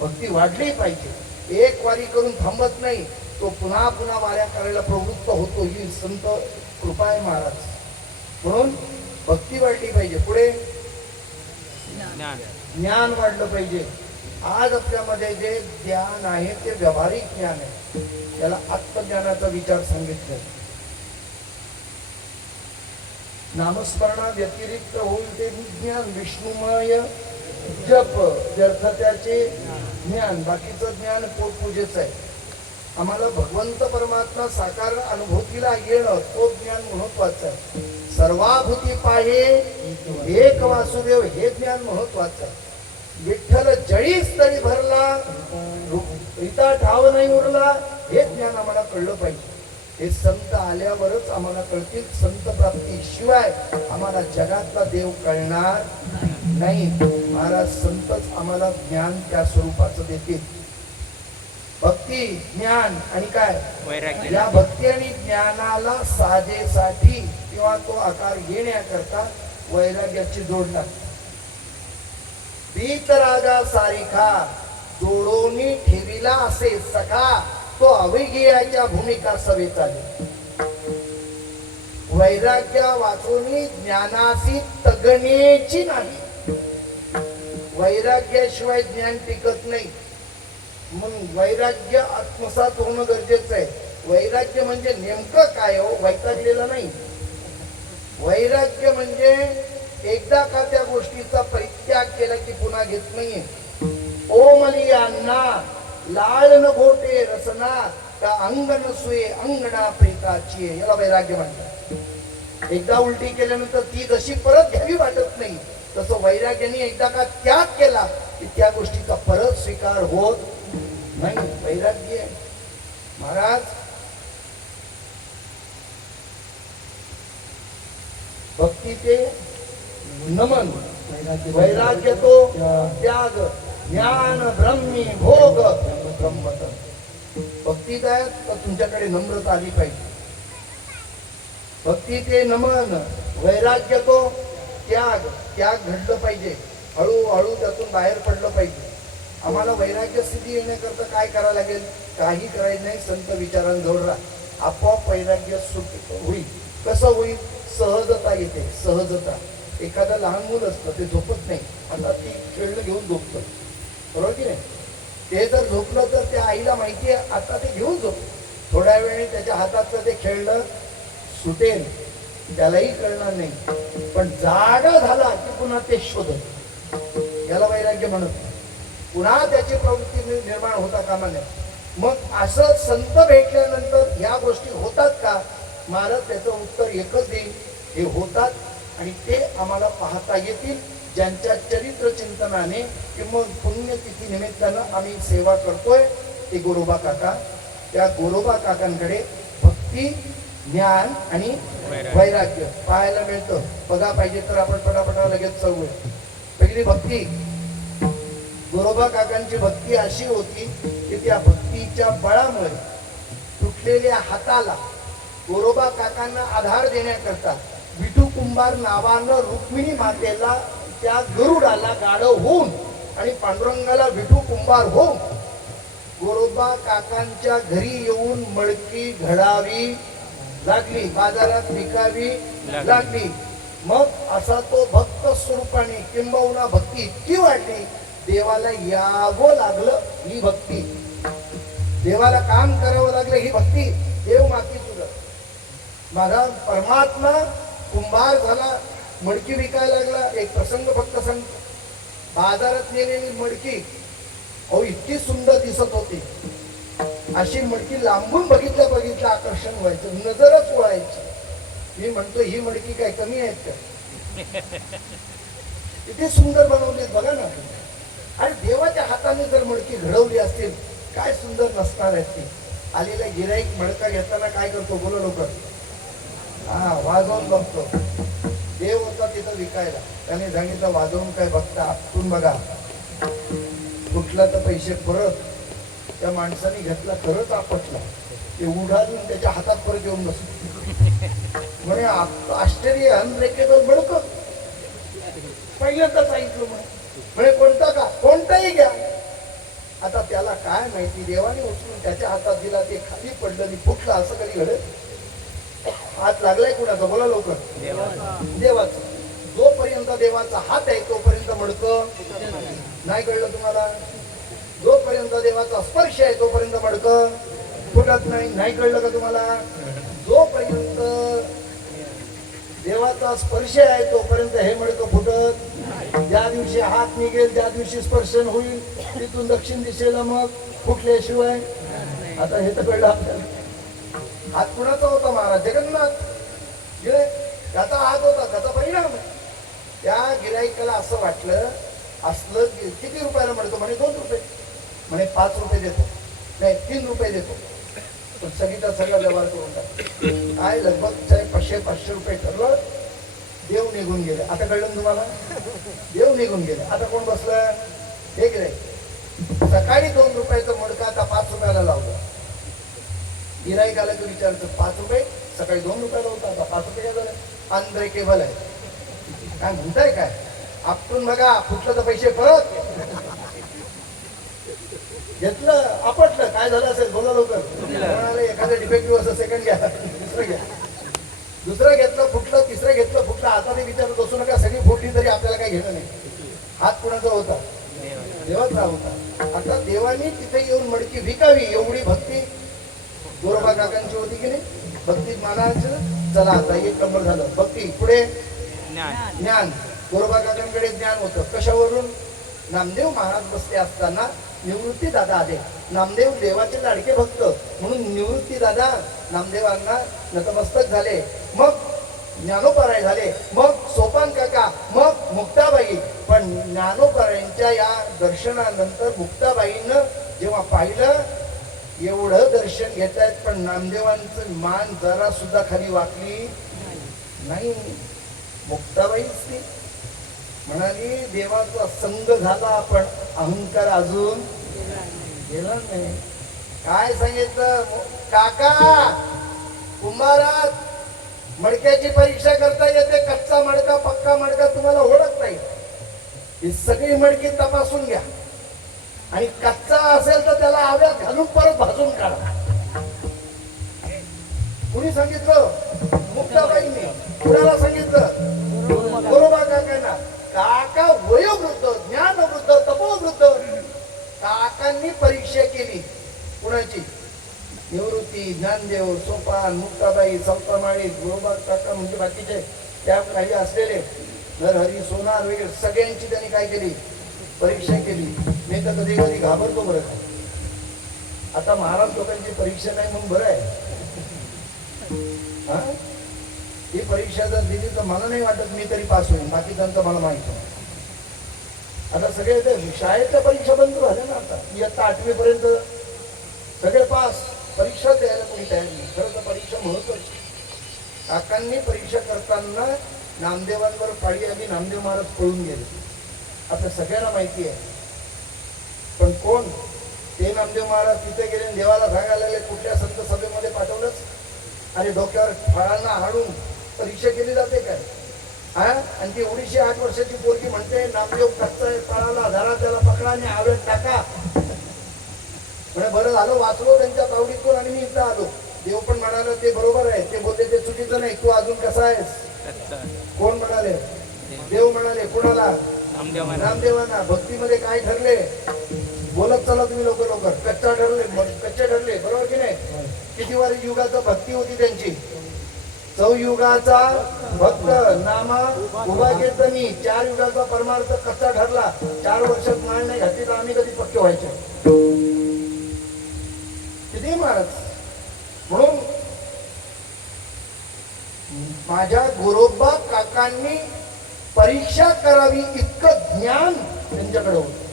भक्ती वाढली पाहिजे. एक वारी करून थांबत नाही, तो पुन्हा पुन्हा वाऱ्या करायला प्रवृत्त होतो. ही संत कृपा आहे महाराज. म्हणून भक्ती वाढली पाहिजे. पुढे ज्ञान वाढलं पाहिजे. आज आपल्यामध्ये जे ज्ञान आहे ते व्यावहारिक ज्ञान आहे. त्याला आत्मज्ञानाचा विचार सांगितलं. नामस्मरणा व्यतिरिक्त होईल ते ज्ञान विष्णुमय जप, व्यर्थ त्याचे ज्ञान. बाकीचं ज्ञान पोटपूजेच आहे. आम्हाला भगवंत परमात्मा साकार अनुभूतीला येणं तो ज्ञान महत्वाचं आहे. सर्वाभूती पाहे एक वासुदेव हे ज्ञान महत्वाचं आहे. विठ्ठल जळीस तरी भरला, रीता ठाव नाही उरला, हे ज्ञान आम्हाला कळलं पाहिजे. हे संत आल्यावरच आम्हाला कळतील. संत प्राप्ती शिवाय आम्हाला जगातला देव कळणार नाही. महाराज संतच आम्हाला ज्ञान त्या स्वरूपाचं देतील. भक्ती, ज्ञान आणि काय वैराग्य. या भक्ती आणि ज्ञानाला साजेसाठी किंवा तो आकार घेण्याकरता वैराग्याची जोड लागते. बीत राजा सारिखा जोडोनी ठेविला असे सखा, तो अवघियाच्या भूमिका सवेचा. वैराग्य वाचून ज्ञानासी तगणेची नाही. वैराग्याशिवाय ज्ञान टिकत नाही. मग वैराग्य आत्मसात होणं गरजेचं आहे. वैराग्य म्हणजे नेमकं काय हो? वैतागलेलं नाही. वैराग्य म्हणजे एकदा का त्या गोष्टीचा परित्याग केला की पुन्हा घेत नाहीये. ओमलियांना लाळ न घोटे रसना का अंगण सुये अंगणा प्रेताची, याला वैराग्य म्हणतात. एकदा उलटी केल्यानंतर ती जशी परत घ्यावी वाटत नाही, तसं वैराग्याने एकदा का त्याग केला की त्या गोष्टीचा परत स्वीकार होत नाही. वैराग्य महाराज भक्ती ते नमन, वैराग्य तो त्याग, ज्ञान ब्रह्मी भोग ब्रह्मत. भक्ती काय तर तुमच्याकडे नम्रता आली पाहिजे. भक्ती ते नमन, वैराग्य तो त्याग, त्याग घडलं पाहिजे. हळूहळू त्यातून बाहेर पडलं पाहिजे. आम्हाला वैराग्य स्थिती येण्याकरता काय करावं लागेल? काही करायचं नाही. संत विचारांजवळ राहा, आपोआप वैराग्य सुट होईल. कसं होईल? सहजता येते. सहजता. एखादं लहान मूल असतं, ते झोपत नाही, आता ती खेळणं घेऊन झोपतं, बरोबर की नाही? ते जर झोपलं तर त्या आईला माहिती आहे आता ते घेऊन झोप. थोड्या वेळाने त्याच्या हातातलं ते खेळणं सुटेल, त्यालाही कळणार नाही. पण जागा झाला की पुन्हा ते शोधत, याला वैराग्य म्हणत. पुन्हा त्याची प्रवृत्ती निर्माण होता कामा नये. मग असं संत भेटल्यानंतर या गोष्टी होतात का? महाराज त्याचं उत्तर एकच देईल, हे होतात. आणि ते आम्हाला पाहता येतील ज्यांच्या चरित्र चिंतनाने किंवा पुण्यतिथी निमित्तानं आम्ही सेवा करतोय. ते गोरोबा काका. त्या गोरोबा काकांकडे भक्ती, ज्ञान आणि वैराग्य पाहायला मिळतं. बघा पाहिजे तर आपण पटापटा लगेच चळवूया. पहिली भक्ती. गोरोबा काकांची भक्ती अशी होती की त्या भक्तीच्या बळामुळे तुटलेल्या हाताला गोरोबा काकांना आधार देण्याकरता विठू कुंभार नावानं रुक्मिणी मातेला, त्या गरुडाला गाढव होऊन आणि पांडुरंगाला विठू कुंभार होऊन गोरोबा काकांच्या घरी येऊन मडकी घडावी लागली, बाजारात विकावी लागली. मग असा तो भक्त स्वरूपाने किंबहुना भक्ती इतकी वाढली, देवाला यावं लागलं ही भक्ती, देवाला काम करावं लागलं ही भक्ती. देव माती तुझं. माझा परमात्मा कुंभार झाला, मडकी विकायला लागला. एक प्रसंग फक्त सांगतो. बाजारात नेलेली मडकी अहो इतकी सुंदर दिसत होती. अशी मडकी लांबून बघितल्या बघितल्या आकर्षण व्हायचं, नजरच वळायची. मी म्हणतो ही मडकी काय कमी आहेत का? किती सुंदर बनवली बघा ना. आणि देवाच्या हाताने जर मडकी घडवली असतील, काय सुंदर नसणार आहेत ती. आलेला गिराईक मडका घेताना काय करतो? बोला लवकर. हा, वाजवून बघतो. देव होता तिथं विकायला, त्याने सांगितलं वाजवून काय बघता, आपटून बघा. कुठला तर पैसे परत. त्या माणसाने घेतला, खरंच आपटला. ते उडाली त्याच्या हातात परत येऊन बसलो. म्हणे आश्चर्य, अनब्रेकेबल मडकं पहिल्यांदाच ऐकलं. म्हणे कोणता का? कोणताही घ्या. आता त्याला काय माहिती, देवाने उचलून त्याच्या हातात दिला, ते खाली पडलं आणि फुटलं. असं कधी घडेल? हात लागलाय कुणाचा? बोला लवकर. देवाचा. जोपर्यंत देवाचा हात आहे तोपर्यंत मडकं नाही. कळलं तुम्हाला? जोपर्यंत देवाचा स्पर्श आहे तोपर्यंत मडकं फुटत नाही. नाही कळलं का तुम्हाला? जोपर्यंत देवाचा स्पर्श आहे तोपर्यंत हे मडकं फुटत. ज्या दिवशी हात निघेल त्या दिवशी स्पर्शन होईल, तिथून दक्षिण दिशेला मग फुटल्याशिवाय. आता हे तर कळलं आपल्याला. हात कुणाचा होता? महाराज जगन्नाथ. त्याचा हात होता, त्याचा परिणाम. त्या गिराईकाला असं वाटलं, असलं किती रुपयाला म्हणतो? म्हणे 2 रुपये. म्हणे 5 रुपये देतो, नाही 3 रुपये देतो. पण सगळीचा सगळा व्यवहार करून टाक. काय लगभग 500 रुपये ठरलं. देव निघून गेले. आता कळलं तुम्हाला? देव निघून गेले. आता कोण बसलं? हे गिराईक. सकाळी 2 रुपयाचं मडकं आता 5 रुपयाला लावलं. गिराईक आला की विचारतं 5 रुपये, सकाळी 2 रुपयाला होता, आता 5 रुपये झालं. अनब्रेकेबल आहे. काय म्हणताय काय? आपटून बघा, फुटलं तर पैसे परत. घेतलं, आपटलं, काय झालं असेल? बोला लवकर. म्हणाले एखादं डिफेक्टिव्ह असं सेकंड घ्या, दुसरं घ्या. दुसरं घेतलं फुटलं, तिसरं घेतलं फुटलं. आता ते विचारत बसू नका, सगळी फुटली तरी आपल्याला काही घेणं नाही. हात कुणाचा होता? देवाचा होता. आता देवानी तिथे येऊन मडकी विकावी एवढी भक्ती गोरोबा काकांची होती की नाही? भक्तीत मानायचं. चला आता एक नंबर झालं भक्ती. पुढे ज्ञान. गोरोबा काकांकडे ज्ञान होतं. कशावरून? नामदेव महाराज बसले असताना निवृत्ती दादा आले. नामदेव देवाचे लाडके भक्त म्हणून निवृत्ती दादा नामदेवांना नतमस्तक झाले. मग ज्ञानोपराय झाले, मग सोपान काका, मग मुक्ताबाई. पण ज्ञानोपरायांच्या या दर्शनानंतर मुक्ताबाईनं जेव्हा पाहिलं एवढं दर्शन घेत आहेत पण नामदेवांचं मान जरा सुद्धा खाली वाकली नाही. मुक्ताबाईच ती म्हणाली देवाचा संग झाला पण अहंकार अजून गेला नाही. काय सांगितलं? काका कुंभारात मडक्याची परीक्षा करता येते. कच्चा मडका पक्का मडका तुम्हाला ओळखता येईल. ही सगळी मडकी तपासून घ्या आणि कच्चा असेल तर त्याला आव्यात घालून परत भाजून काढा. कुणी सांगितलं? मुक्ताबाईंनी. कुणाला सांगितलं? गोरोबा काकांना. काका वयोवृद्ध, ज्ञानवृद्ध, तपोवृद्ध. काकांनी परीक्षा केली. कुणाची? निवृत्ती, ज्ञानदेव, सोपान, मुक्ताबाई, चौतामाळी, गोरोबा काका म्हणजे बाकीचे त्या काही असलेले नरहरी, सोनार वगैरे सगळ्यांची त्यांनी काय केली? परीक्षा केली. मी तर कधी कधी घाबरतो बरं का. आता महाराज लोकांची परीक्षा नाही म्हणून बरं आहे. हा, ही परीक्षा जर दिली तर मला नाही वाटत मी तरी पास होईल. बाकीच्यांचं मला माहिती आहे. आता सगळे शाळेतल्या परीक्षा बंद झाल्या ना. आता इयत्ता 8वी पर्यंत सगळे पास. परीक्षा द्यायला कोणी तयार नाही. खरं तर परीक्षा महत्वाची. काकांनी परीक्षा करताना नामदेवांवर पाळी आली. नामदेव महाराज पळून गेले. आपल्या सगळ्यांना माहिती आहे. पण कोण? ते नामदेव महाराज तिथे गेले देवाला सांगायला लागले कुठल्या संत सभेमध्ये पाठवलंच. आणि डोक्यावर फळांना हाडून परीक्षा केली जाते काय? हा, आणि ती एवढीशी 8 वर्षाची पोरगी म्हणते नामदेव कच्चा फळाला धरा, त्याला पकडा आणि आवेत टाका. म्हणजे बरं झालं वाचलो त्यांच्या तावडीतून आणि मी इथं आलो. देव पण म्हणाले ते बरोबर आहे. ते बोलले ते चुकीचं नाही. तू अजून कसा आहेस? कोण म्हणाले? देव म्हणाले. कुणाला? नामदेवांना. भक्तीमध्ये काय ठरले? बोलत चला तुम्ही लवकर लवकर. कच्चा ठरले, कच्चे ठरले. बरोबर की नाही? किती वारी युगाचा भक्ती होती त्यांची? चौयुगाचा भक्त नामा उभा कीर्तनी. 4 युगाचा परमार्थ कच्चा ठरला. 4 वर्षात माळ नाही घातली तर आम्ही कधी पक्के व्हायचे? किती महाराज. म्हणून माझ्या गोरोबा काकांनी परीक्षा करावी इतकं ज्ञान त्यांच्याकडे होतं.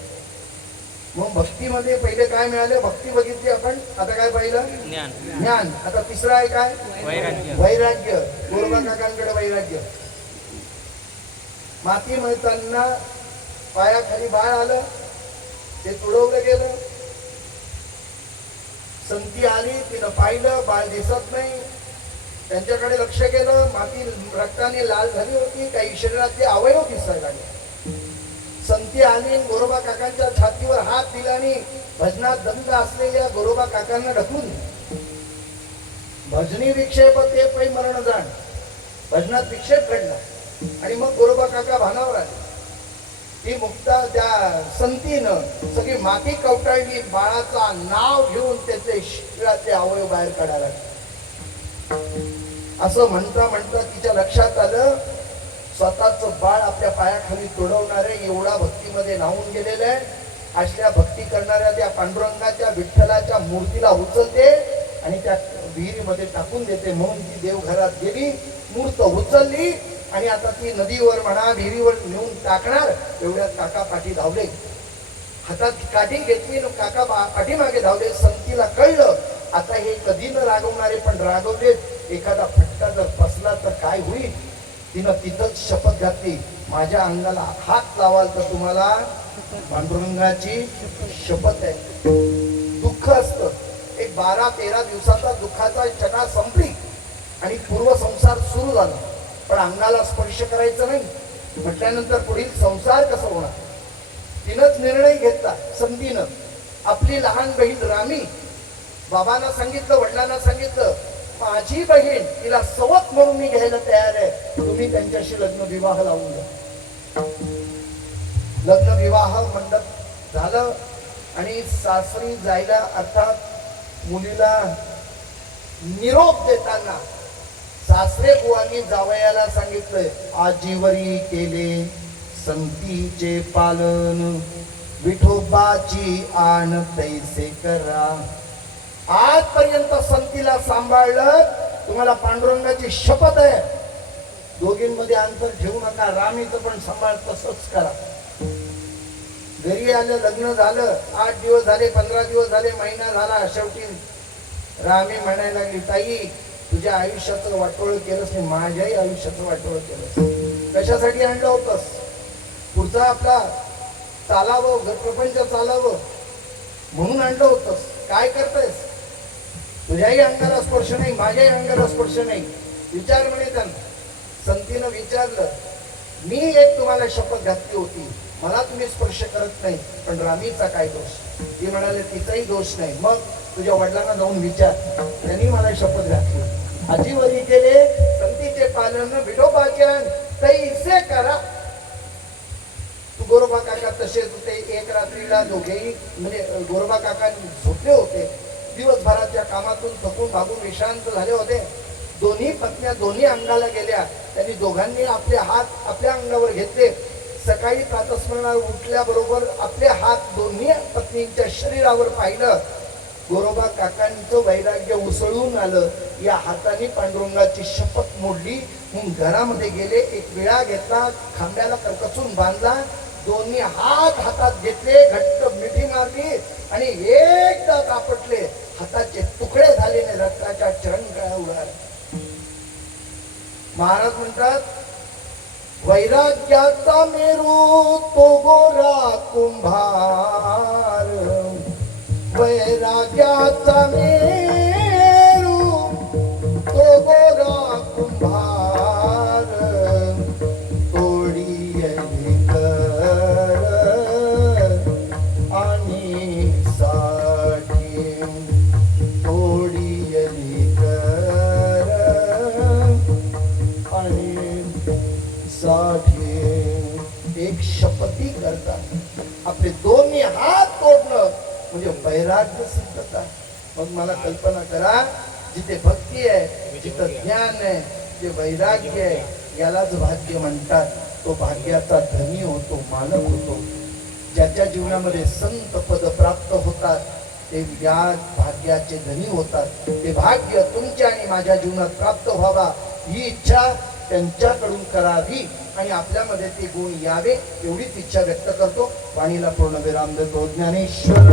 मग भक्तीमध्ये पहिले काय मिळाले? भक्ती बघितली आपण. आता काय पाहिलं? ज्ञान. आता तिसरं आहे काय? वैराग्य. गोरोबा काकांकडे वैराग्य. माती मळताना पायाखाली बाळ आलं, ते तुडवलं गेलं. संती आली, तिनं पाहिलं बाळ दिसत नाही. त्यांच्याकडे लक्ष केलं, माती रक्ताने लाल झाली होती. काही शरीरातले अवयव दिसायला लागले. संती आली, गोरोबा काकांच्या छातीवर हात दिला आणि भजनात दंग असलेल्या गोरोबा काकांना ढकलून भजनी विक्षेप ते पै मरण जाण. भजनात विक्षेप घडला आणि मग गोरोबा काका भानावर आले. ती मुक्ता त्या संतीनं सगळी माती कवटाळली. बाळाचा नाव घेऊन त्याचे शरीरातले अवयव बाहेर काढायला. असं म्हणता म्हणता तिच्या लक्षात आलं स्वतःच बाळ आपल्या पायाखाली तुडवणारे एवढा भक्तीमध्ये न्हावून गेलेलं आहे. अशा भक्ती करणाऱ्या त्या पांडुरंगाच्या विठ्ठलाच्या मूर्तीला उचलते आणि त्या विहिरीमध्ये टाकून देते. म्हणून ती देवघरात गेली, मूर्त उचलली आणि आता ती नदीवर म्हणा विहिरीवर नेऊन टाकणार. एवढ्या काका पाठी धावले, हातात काठी घेतली, काका पाठीमागे धावले. संतीला कळलं आता हे कधी न रागवणारे पण रागवले. एखादा फटका जर बसला तर काय होईल? तिनं तिथंच शपथ घातली, माझ्या अंगाला हात लावाल तर तुम्हाला पांडुरंगाची शपथ आहे. दुःख असतं, एक 12-13 दिवसाचा दुःखाचा चटा संपली आणि पूर्वसंसार सुरू झाला. पण अंगाला स्पर्श करायचं नाही म्हटल्यानंतर पुढील संसार कसा होणार? तिनंच निर्णय घेतला. संधीनं आपली लहान बहीण रामी बाबांना सांगितलं, वडिलांना सांगितलं, माझी बहीण तिला सवत म्हणून मी घ्यायला तयार आहे, तुम्ही त्यांच्याशी लग्न विवाह लावून द्या. लग्न विवाह मंडप झालं आणि सासरी जायला अर्थात मुलीला निरोप देताना सासरे बुवांनी जावयाला सांगितलंय, आजीवरी केले संतीचे पालन, विठोबाची आण तैसे करा. आजपर्यंत संतीला सांभाळलं, तुम्हाला पांडुरंगाची शपथ आहे, दोघींमध्ये अंतर ठेवू नका, रामीचं पण सांभाळ तसंच करा. घरी आलं, लग्न झालं, 8 दिवस झाले, 15 दिवस झाले, महिना झाला, शेवटी रामी म्हणायला लागली, ताई तुझ्या आयुष्याचं वाटोळ केलंस नाही, माझ्याही आयुष्याचं वाटोळ केलंस. कशासाठी आणलं होतंस? पुढचा आपला चालावं, घर प्रपंच चालावं म्हणून आणलं होतंस. काय करतेस? तुझ्याही अंगाला स्पर्श नाही, माझ्याही अंगाला स्पर्श नाही. विचार म्हणे त्यांना. संतीनं विचारलं, मी एक तुम्हाला शपथ घातली होती, मला तुम्ही स्पर्श करत नाही, पण रामीचा काय दोष? ती म्हणाले, तिचाही दोष नाही. मग तुझ्या वडिलांना जाऊन विचार, त्यांनी मला शपथ घातली, आजीवरी केले संतीचे पालन, विठोबाचे आण तैसे करा. तू गोरोबा काका तसेच होते. एक रात्रीला दोघेही म्हणजे गोरोबा काका झोपले होते, दिवसभराच्या कामातून थकून भागून विश्रांत झाले होते. दोन्ही पत्न्या दोन्ही अंगाला गेल्या. त्यांनी दोघांनी आपले हात आपल्या अंगावर घेतले. सकाळी प्रातस्मरणावर उठल्याबरोबर आपले हात दोन्ही पत्नींच्या शरीरावर पाहिलं. गोरोबा काकांचं वैराग्य उसळून आलं. या हाताने पांडुरंगाची शपथ मोडली. मग घरामध्ये गेले, एक विळा घेतला, खांब्याला करकचून बांधला, दोन्ही हात हातात घेतले, घट्ट मिठी मारली आणि एकदा आपटले. हाताचे तुकडे झाले आणि रक्ताच्या चरणकळा उडाल्या. महाराज म्हणतात, वैराग्याचा मेरू तो गोरा कुंभार, वैराग्याचा मेरू तो गोरा कुंभार, तोडी कर आणि साठी, तोडी कर आणि साठी. एक शपथी करतात, आपले दोन्ही हात तोडणं म्हणजे वैराग्य सिद्धता. मग मला कल्पना करा, जिथे भक्ती आहे, जिथं ज्ञान आहे, जे वैराग्य आहे, यालाच भाग्य म्हणतात. तो भाग्याचा धनी होतो, मालक होतो. ज्याच्या जीवनामध्ये संत पद प्राप्त होतात ते या भाग्याचे धनी होतात. ते भाग्य तुमच्या आणि माझ्या जीवनात प्राप्त व्हावा ही इच्छा त्यांच्याकडून करावी आणि आपल्यामध्ये ते गुण यावे एवढीच इच्छा व्यक्त करतो. वाणीला पूर्ण विराम देतो. ज्ञानेश्वर